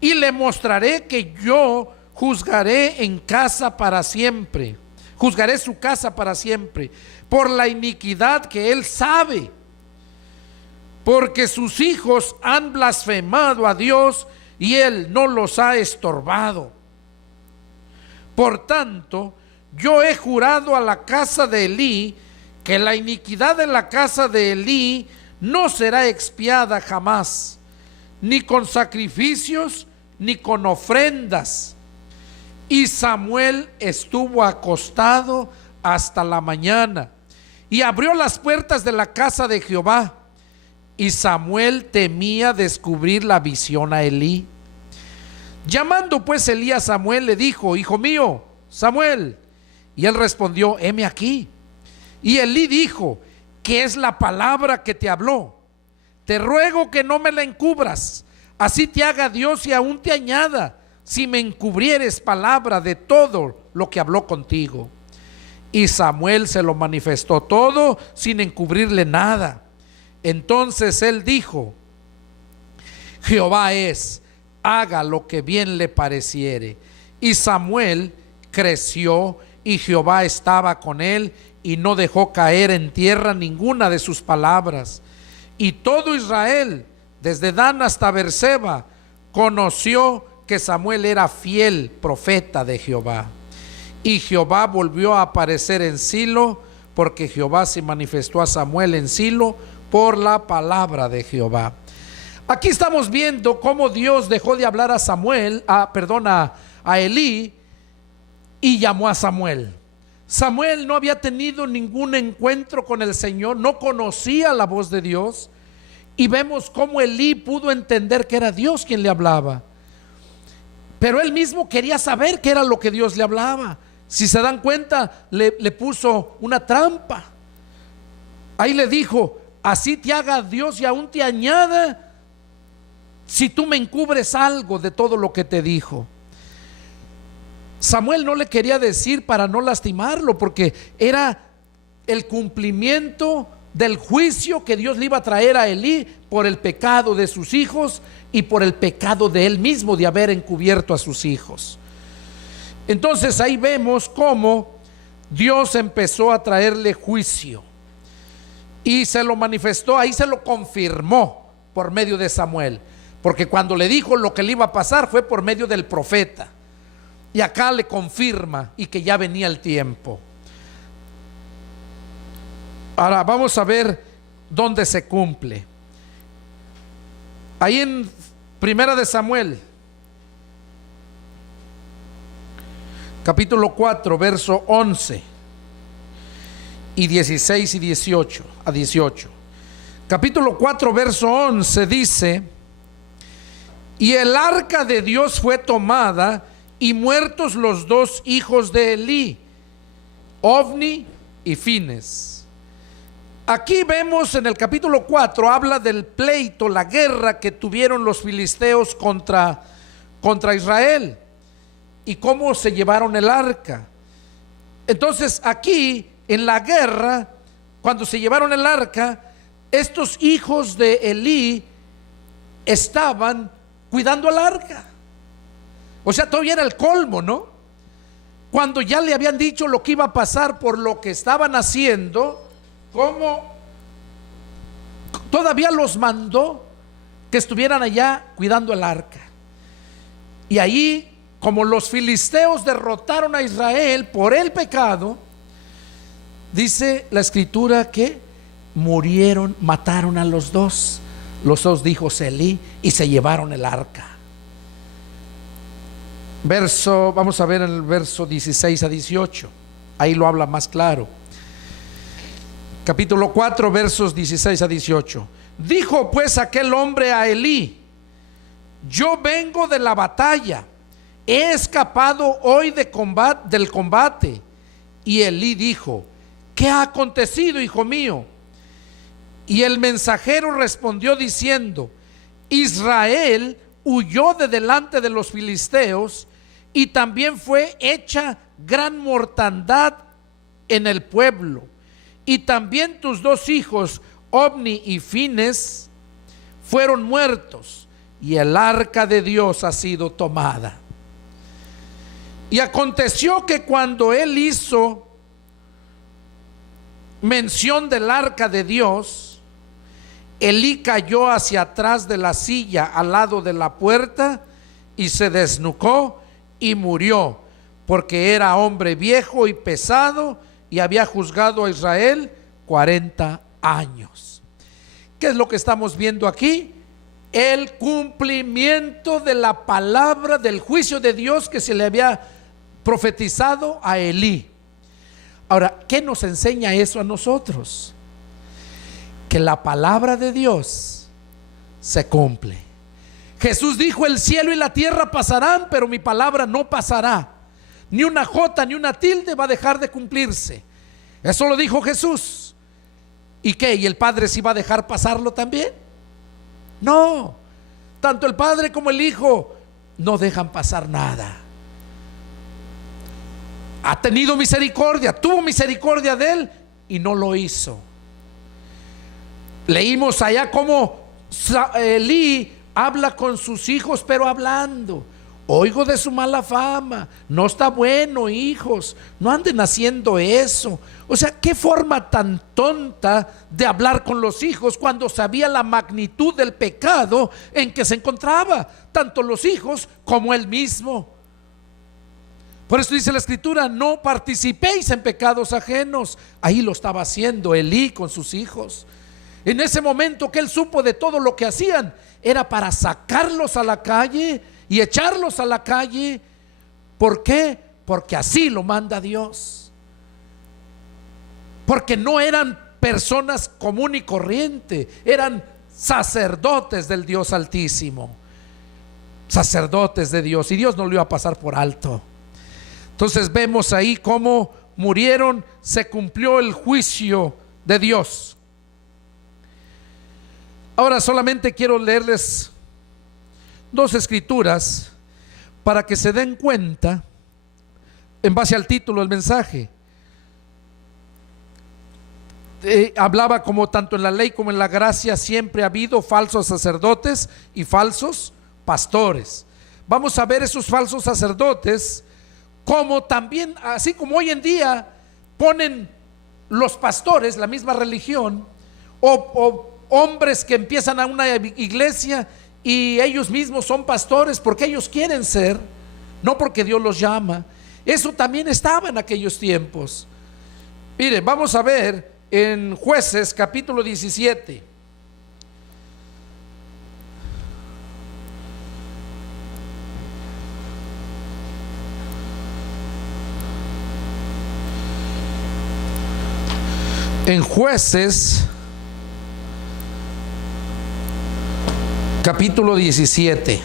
Y le mostraré que yo juzgaré en casa para siempre, juzgaré su casa para siempre, por la iniquidad que él sabe, porque sus hijos han blasfemado a Dios y él no los ha estorbado. Por tanto, yo he jurado a la casa de Elí que la iniquidad de la casa de Elí no será expiada jamás, ni con sacrificios, ni con ofrendas. Y Samuel estuvo acostado hasta la mañana, y abrió las puertas de la casa de Jehová. Y Samuel temía descubrir la visión a Elí. Llamando pues Elí a Samuel, le dijo: hijo mío, Samuel. Y él respondió: heme aquí. Y Elí dijo: ¿qué es la palabra que te habló? Te ruego que no me la encubras, así te haga Dios y aún te añada, si me encubrieres palabra de todo lo que habló contigo. Y Samuel se lo manifestó todo sin encubrirle nada. Entonces él dijo: Jehová es, haga lo que bien le pareciere. Y Samuel creció, y Jehová estaba con él, y no dejó caer en tierra ninguna de sus palabras. Y todo Israel, desde Dan hasta Beerseba, conoció que Samuel era fiel profeta de Jehová. Y Jehová volvió a aparecer en Silo, porque Jehová se manifestó a Samuel en Silo por la palabra de Jehová. Aquí estamos viendo cómo Dios dejó de hablar a Samuel, a Elí, y llamó a Samuel. Samuel no había tenido ningún encuentro con el Señor, no conocía la voz de Dios, y vemos cómo Elí pudo entender que era Dios quien le hablaba. Pero él mismo quería saber qué era lo que Dios le hablaba. Si se dan cuenta, le puso una trampa. Ahí le dijo: así te haga Dios y aún te añada, si tú me encubres algo de todo lo que te dijo. Samuel no le quería decir para no lastimarlo, porque era el cumplimiento del juicio que Dios le iba a traer a Elí por el pecado de sus hijos y por el pecado de él mismo de haber encubierto a sus hijos. Entonces ahí vemos cómo Dios empezó a traerle juicio y se lo manifestó, ahí se lo confirmó por medio de Samuel, porque cuando le dijo lo que le iba a pasar fue por medio del profeta, y acá le confirma y que ya venía el tiempo. Ahora vamos a ver dónde se cumple. Ahí en Primera de Samuel, capítulo 4, verso 11 y 16 y 18 a 18. Capítulo 4, verso 11 dice: y el arca de Dios fue tomada, y muertos los dos hijos de Elí, Ofni y Fines. Aquí vemos en el capítulo 4, habla del pleito, la guerra que tuvieron los filisteos contra Israel y cómo se llevaron el arca. Entonces aquí en la guerra, cuando se llevaron el arca, estos hijos de Elí estaban cuidando el arca. O sea, todavía era el colmo, ¿no? Cuando ya le habían dicho lo que iba a pasar por lo que estaban haciendo, como todavía los mandó que estuvieran allá cuidando el arca. Y ahí, como los filisteos derrotaron a Israel por el pecado, dice la escritura que murieron, mataron a los dos, los dos hijos Elí y se llevaron el arca. Vamos a ver en el verso 16 a 18, ahí lo habla más claro. Capítulo 4, versos 16 a 18. Dijo pues aquel hombre a Elí: yo vengo de la batalla, he escapado hoy del combate. Y Elí dijo: ¿qué ha acontecido, hijo mío? Y el mensajero respondió diciendo: Israel huyó de delante de los filisteos, y también fue hecha gran mortandad en el pueblo. Y también tus dos hijos, Ofni y Fines, fueron muertos, y el arca de Dios ha sido tomada. Y aconteció que cuando él hizo mención del arca de Dios, Elí cayó hacia atrás de la silla al lado de la puerta y se desnucó y murió, porque era hombre viejo y pesado y había juzgado a Israel 40 años. ¿Qué es lo que estamos viendo aquí? El cumplimiento de la palabra del juicio de Dios que se le había profetizado a Elí. Ahora, ¿qué nos enseña eso a nosotros? Que la palabra de Dios se cumple. Jesús dijo: el cielo y la tierra pasarán, pero mi palabra no pasará. Ni una jota ni una tilde va a dejar de cumplirse. Eso lo dijo Jesús. ¿Y qué? ¿Y el Padre sí va a dejar pasarlo también? No. Tanto el Padre como el Hijo no dejan pasar nada. Ha tenido misericordia, tuvo misericordia de él y no lo hizo. Leímos allá cómo Elí habla con sus hijos, pero hablando: oigo de su mala fama, no está bueno, hijos, no anden haciendo eso. O sea, qué forma tan tonta de hablar con los hijos cuando sabía la magnitud del pecado en que se encontraba, tanto los hijos como él mismo. Por eso dice la Escritura: no participéis en pecados ajenos. Ahí lo estaba haciendo Elí con sus hijos. En ese momento que él supo de todo lo que hacían, era para sacarlos a la calle y echarlos a la calle. ¿Por qué? Porque así lo manda Dios. Porque no eran personas común y corriente, eran sacerdotes del Dios Altísimo, sacerdotes de Dios, y Dios no lo iba a pasar por alto. Entonces vemos ahí cómo murieron, se cumplió el juicio de Dios. Ahora solamente quiero leerles dos escrituras para que se den cuenta, en base al título del mensaje. Hablaba como tanto en la ley como en la gracia siempre ha habido falsos sacerdotes y falsos pastores. Vamos a ver esos falsos sacerdotes, como también, así como hoy en día ponen los pastores, la misma religión, o hombres que empiezan a una iglesia y ellos mismos son pastores porque ellos quieren ser, no porque Dios los llama. Eso también estaba en aquellos tiempos. Mire, vamos a ver en Jueces capítulo 17. En Jueces capítulo 17,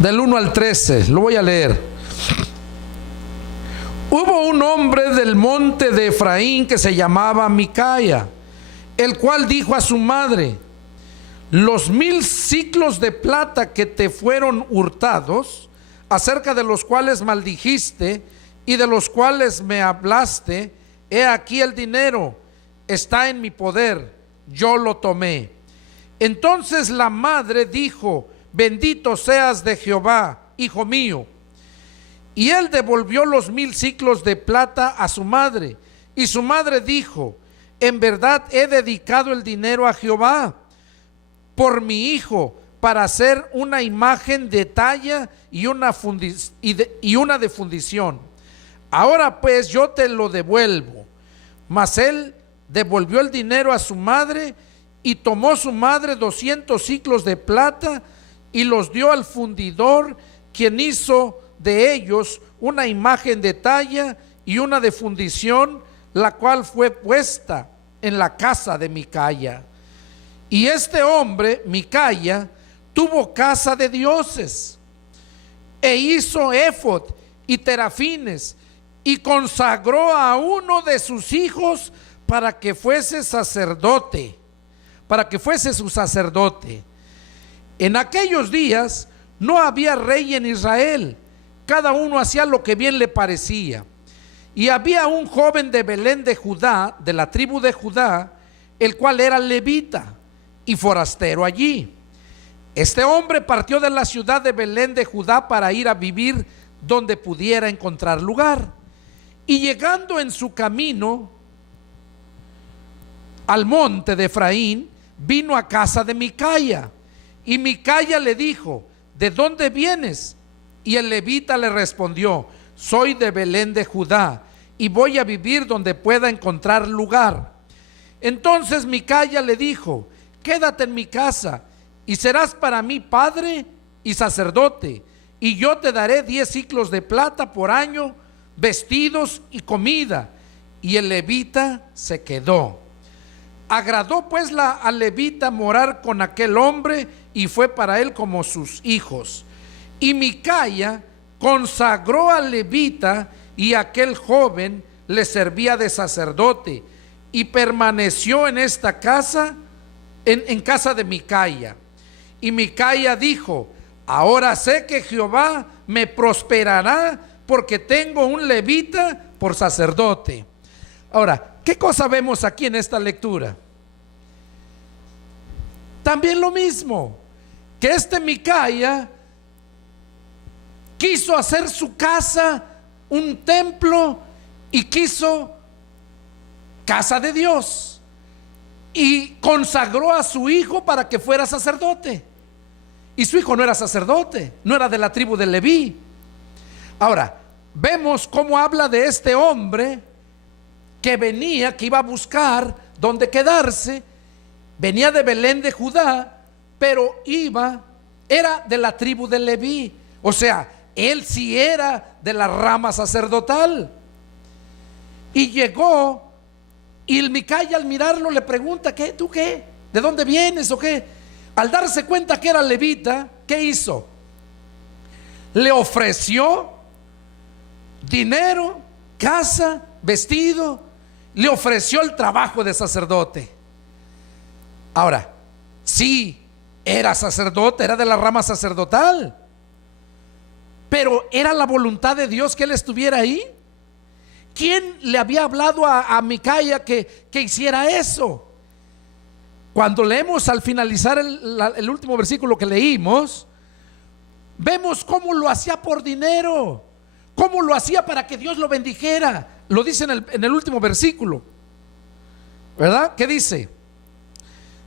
del 1 al 13, lo voy a leer. Hubo un hombre del monte de Efraín que se llamaba Micaía, el cual dijo a su madre: los 1000 siclos de plata que te fueron hurtados, acerca de los cuales maldijiste y de los cuales me hablaste, he aquí el dinero, está en mi poder, yo lo tomé. Entonces la madre dijo: bendito seas de Jehová, hijo mío. Y él devolvió los 1000 siclos de plata a su madre. Y su madre dijo: en verdad he dedicado el dinero a Jehová por mi hijo, para hacer una imagen de talla y una de fundición. ahora pues yo te lo devuelvo. Mas él devolvió el dinero a su madre, y tomó su madre 200 siclos de plata y los dio al fundidor, quien hizo de ellos una imagen de talla y una de fundición, la cual fue puesta en la casa de Micaya. Y este hombre, Micaya, tuvo casa de dioses, e hizo éfod y terafines, y consagró a uno de sus hijos para que fuese sacerdote, para que fuese su sacerdote. En aquellos días no había rey en Israel, cada uno hacía lo que bien le parecía. Y había un joven de Belén de Judá, de la tribu de Judá, el cual era levita y forastero allí. Este hombre partió de la ciudad de Belén de Judá para ir a vivir donde pudiera encontrar lugar. Y llegando en su camino al monte de Efraín, vino a casa de Micaya. Y Micaya le dijo: ¿de dónde vienes? Y el levita le respondió: soy de Belén de Judá, y voy a vivir donde pueda encontrar lugar. Entonces Micaya le dijo: quédate en mi casa, y serás para mí padre y sacerdote, y yo te daré 10 siclos de plata por año, vestidos y comida. Y el levita se quedó. Agradó pues al levita morar con aquel hombre, y fue para él como sus hijos. Y Micaya consagró al levita, y aquel joven le servía de sacerdote, y permaneció en esta casa, en casa de Micaya. Y Micaya dijo: ahora sé que Jehová me prosperará, porque tengo un levita por sacerdote. Ahora, ¿qué cosa vemos aquí en esta lectura? También lo mismo, que este Micaya quiso hacer su casa un templo, y quiso casa de Dios, y consagró a su hijo para que fuera sacerdote. Y su hijo no era sacerdote, no era de la tribu de Leví. Ahora, vemos cómo habla de este hombre que venía, que iba a buscar dónde quedarse. Venía de Belén de Judá, pero era de la tribu de Leví. O sea, él sí era de la rama sacerdotal. Y llegó, y el Micaya al mirarlo le pregunta: ¿qué? ¿Tú qué? ¿De dónde vienes o qué? Al darse cuenta que era levita, ¿qué hizo? Le ofreció dinero, casa, vestido, le ofreció el trabajo de sacerdote. Ahora, sí, era sacerdote, era de la rama sacerdotal, pero ¿era la voluntad de Dios que él estuviera ahí? ¿Quién le había hablado a Micaya que hiciera eso? Cuando leemos al finalizar el último versículo que leímos, vemos cómo lo hacía por dinero, cómo lo hacía para que Dios lo bendijera. Lo dice en el último versículo, ¿verdad? ¿Qué dice?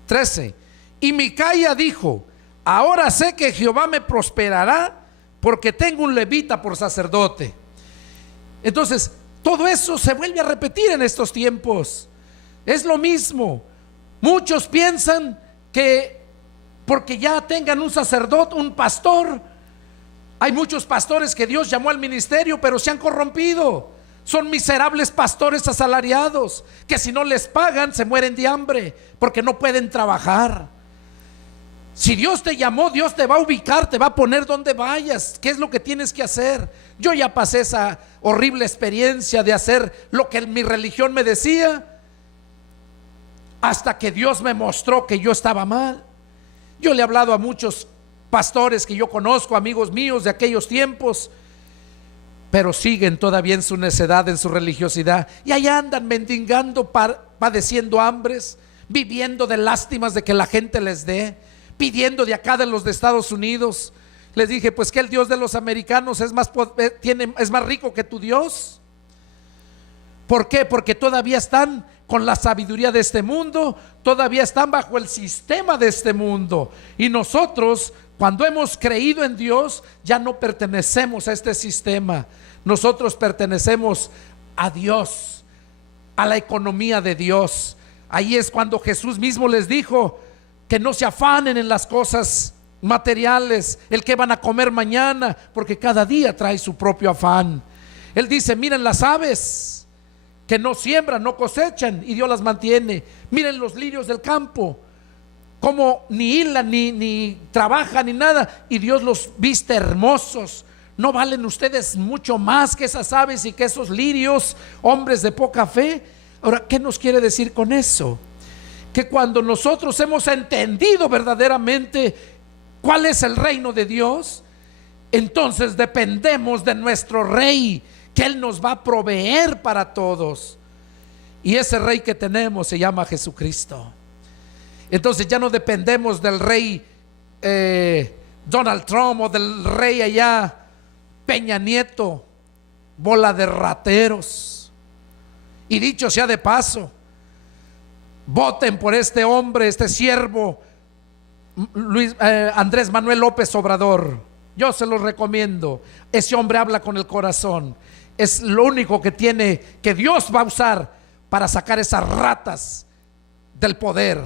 13. Y Micaya dijo: ahora sé que Jehová me prosperará, porque tengo un levita por sacerdote. Entonces, todo eso se vuelve a repetir en estos tiempos. Es lo mismo. Muchos piensan que porque ya tengan un sacerdote, un pastor. Hay muchos pastores que Dios llamó al ministerio, pero se han corrompido. Son miserables pastores asalariados, que si no les pagan se mueren de hambre, porque no pueden trabajar. Si Dios te llamó, Dios te va a ubicar, te va a poner donde vayas. ¿Qué es lo que tienes que hacer? Yo ya pasé esa horrible experiencia de hacer lo que mi religión me decía, hasta que Dios me mostró que yo estaba mal. Yo le he hablado a muchos pastores que yo conozco, amigos míos de aquellos tiempos, pero siguen todavía en su necedad, en su religiosidad, y allá andan mendigando, padeciendo hambres, viviendo de lástimas de que la gente les dé, pidiendo de acá de los de Estados Unidos. Les dije: pues que el Dios de los americanos es más rico que tu Dios. ¿Por qué? Porque todavía están con la sabiduría de este mundo, todavía están bajo el sistema de este mundo. Y nosotros, cuando hemos creído en Dios, ya no pertenecemos a este sistema. Nosotros pertenecemos a Dios, a la economía de Dios. Ahí es cuando Jesús mismo les dijo que no se afanen en las cosas materiales, el que van a comer mañana, porque cada día trae su propio afán. Él dice: miren las aves, que no siembran, no cosechan, y Dios las mantiene. Miren los lirios del campo, como ni hilan, ni trabajan, ni nada, y Dios los viste hermosos. ¿No valen ustedes mucho más que esas aves y que esos lirios, hombres de poca fe? Ahora, ¿qué nos quiere decir con eso? Que cuando nosotros hemos entendido verdaderamente cuál es el reino de Dios, entonces dependemos de nuestro Rey, que Él nos va a proveer para todos. Y ese Rey que tenemos se llama Jesucristo. Entonces ya no dependemos del Rey Donald Trump, o del Rey allá Peña Nieto, bola de rateros. Y dicho sea de paso, voten por este hombre, este siervo Andrés Manuel López Obrador. Yo se los recomiendo. Ese hombre habla con el corazón. Es lo único que tiene, que Dios va a usar para sacar esas ratas del poder,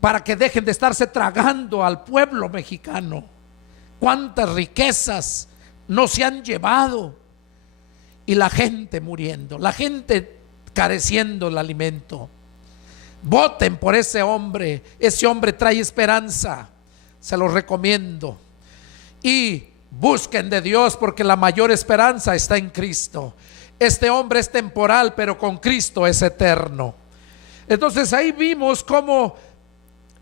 para que dejen de estarse tragando al pueblo mexicano. Cuántas riquezas no se han llevado, y la gente muriendo, la gente careciendo el alimento. Voten por ese hombre. Ese hombre trae esperanza, se los recomiendo. Y busquen de Dios, porque la mayor esperanza está en Cristo. Este hombre es temporal, pero con Cristo es eterno. Entonces ahí vimos cómo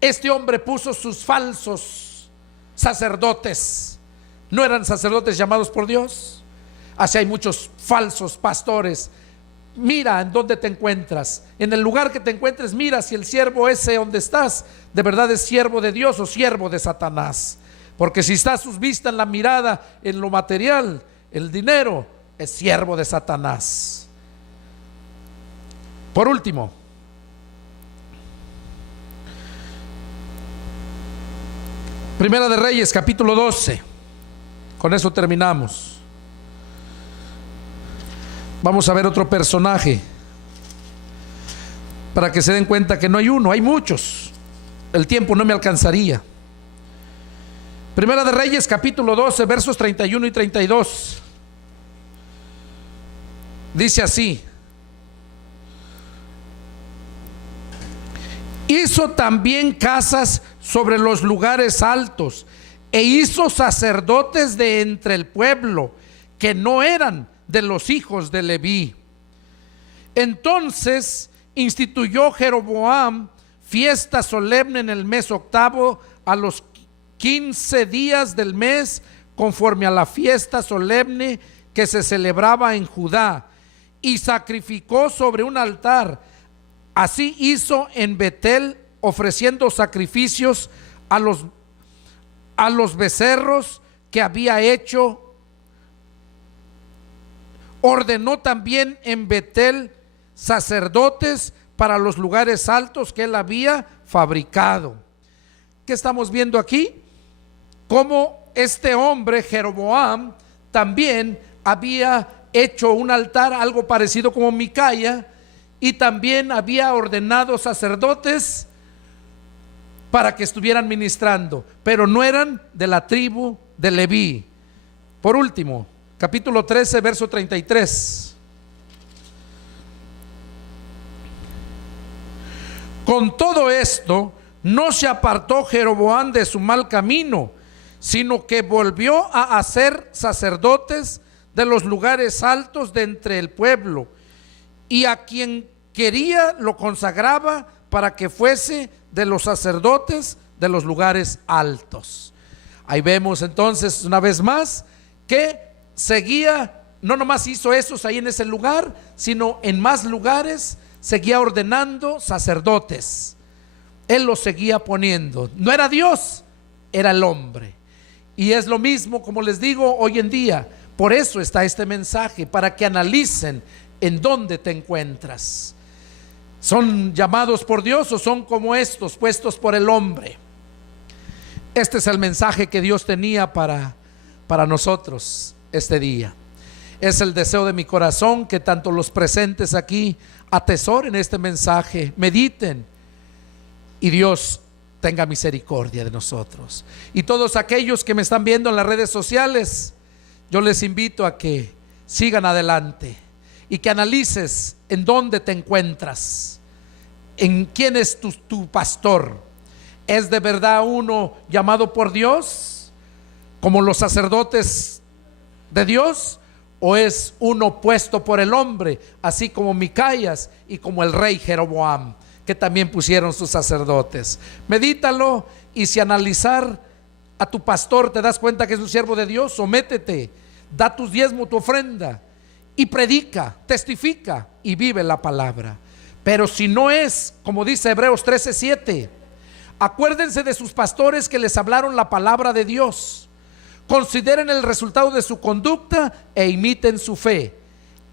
este hombre puso sus falsos sacerdotes. No eran sacerdotes llamados por Dios. Así hay muchos falsos pastores. Mira en dónde te encuentras, en el lugar que te encuentres. Mira si el siervo ese donde estás de verdad es siervo de Dios o siervo de Satanás. Porque si está sus vistas en la mirada, en lo material, el dinero, es siervo de Satanás. Por último, Primera de Reyes, capítulo 12. Con eso terminamos. Vamos a ver otro personaje, para que se den cuenta que no hay uno, hay muchos. El tiempo no me alcanzaría. Primera de Reyes, capítulo 12, versos 31 y 32. Dice así: hizo también casas sobre los lugares altos, e hizo sacerdotes de entre el pueblo, que no eran de los hijos de Leví. Entonces instituyó Jeroboam fiesta solemne en el mes octavo, a los 15 días del mes, conforme a la fiesta solemne que se celebraba en Judá, y sacrificó sobre un altar. Así hizo en Betel, ofreciendo sacrificios a los becerros que había hecho. Ordenó también en Betel sacerdotes para los lugares altos que él había fabricado. ¿Qué estamos viendo aquí? Cómo este hombre Jeroboam también había hecho un altar, algo parecido como Micaya, y también había ordenado sacerdotes para que estuvieran ministrando, pero no eran de la tribu de Leví. Por último, capítulo 13, verso 33. Con todo esto, no se apartó Jeroboam de su mal camino, sino que volvió a hacer sacerdotes de los lugares altos de entre el pueblo, y a quien quería lo consagraba para que fuese de los sacerdotes de los lugares altos. Ahí vemos entonces una vez más que seguía, no nomás hizo esos ahí en ese lugar, sino en más lugares seguía ordenando sacerdotes. Él los seguía poniendo. No era Dios, era el hombre. Y es lo mismo, como les digo, hoy en día. Por eso está este mensaje, para que analicen en dónde te encuentras. ¿Son llamados por Dios o son como estos, puestos por el hombre? Este es el mensaje que Dios tenía para nosotros este día. Es el deseo de mi corazón que tanto los presentes aquí atesoren este mensaje, mediten, y Dios tenga misericordia de nosotros. Y todos aquellos que me están viendo en las redes sociales, yo les invito a que sigan adelante y que analices en dónde te encuentras, en quién es tu pastor. ¿Es de verdad uno llamado por Dios, como los sacerdotes de Dios, o es uno puesto por el hombre, así como Micaías y como el rey Jeroboam, que también pusieron sus sacerdotes? Medítalo, y si analizar a tu pastor te das cuenta que es un siervo de Dios, sométete, da tus diezmos, tu ofrenda, y predica, testifica y vive la palabra. Pero si no es, como dice Hebreos 13:7, acuérdense de sus pastores que les hablaron la palabra de Dios. Consideren el resultado de su conducta e imiten su fe.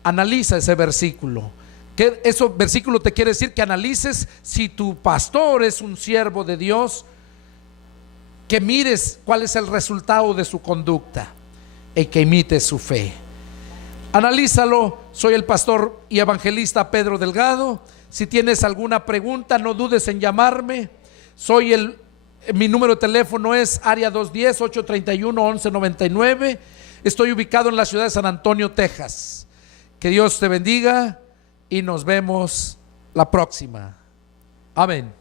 Analiza ese versículo. ¿Qué ese versículo te quiere decir? Que analices si tu pastor es un siervo de Dios, que mires cuál es el resultado de su conducta y que imites su fe. Analízalo. Soy el pastor y evangelista Pedro Delgado. Si tienes alguna pregunta, no dudes en llamarme. Mi número de teléfono es área 210-831-1199. Estoy ubicado en la ciudad de San Antonio, Texas. Que Dios te bendiga y nos vemos la próxima. Amén.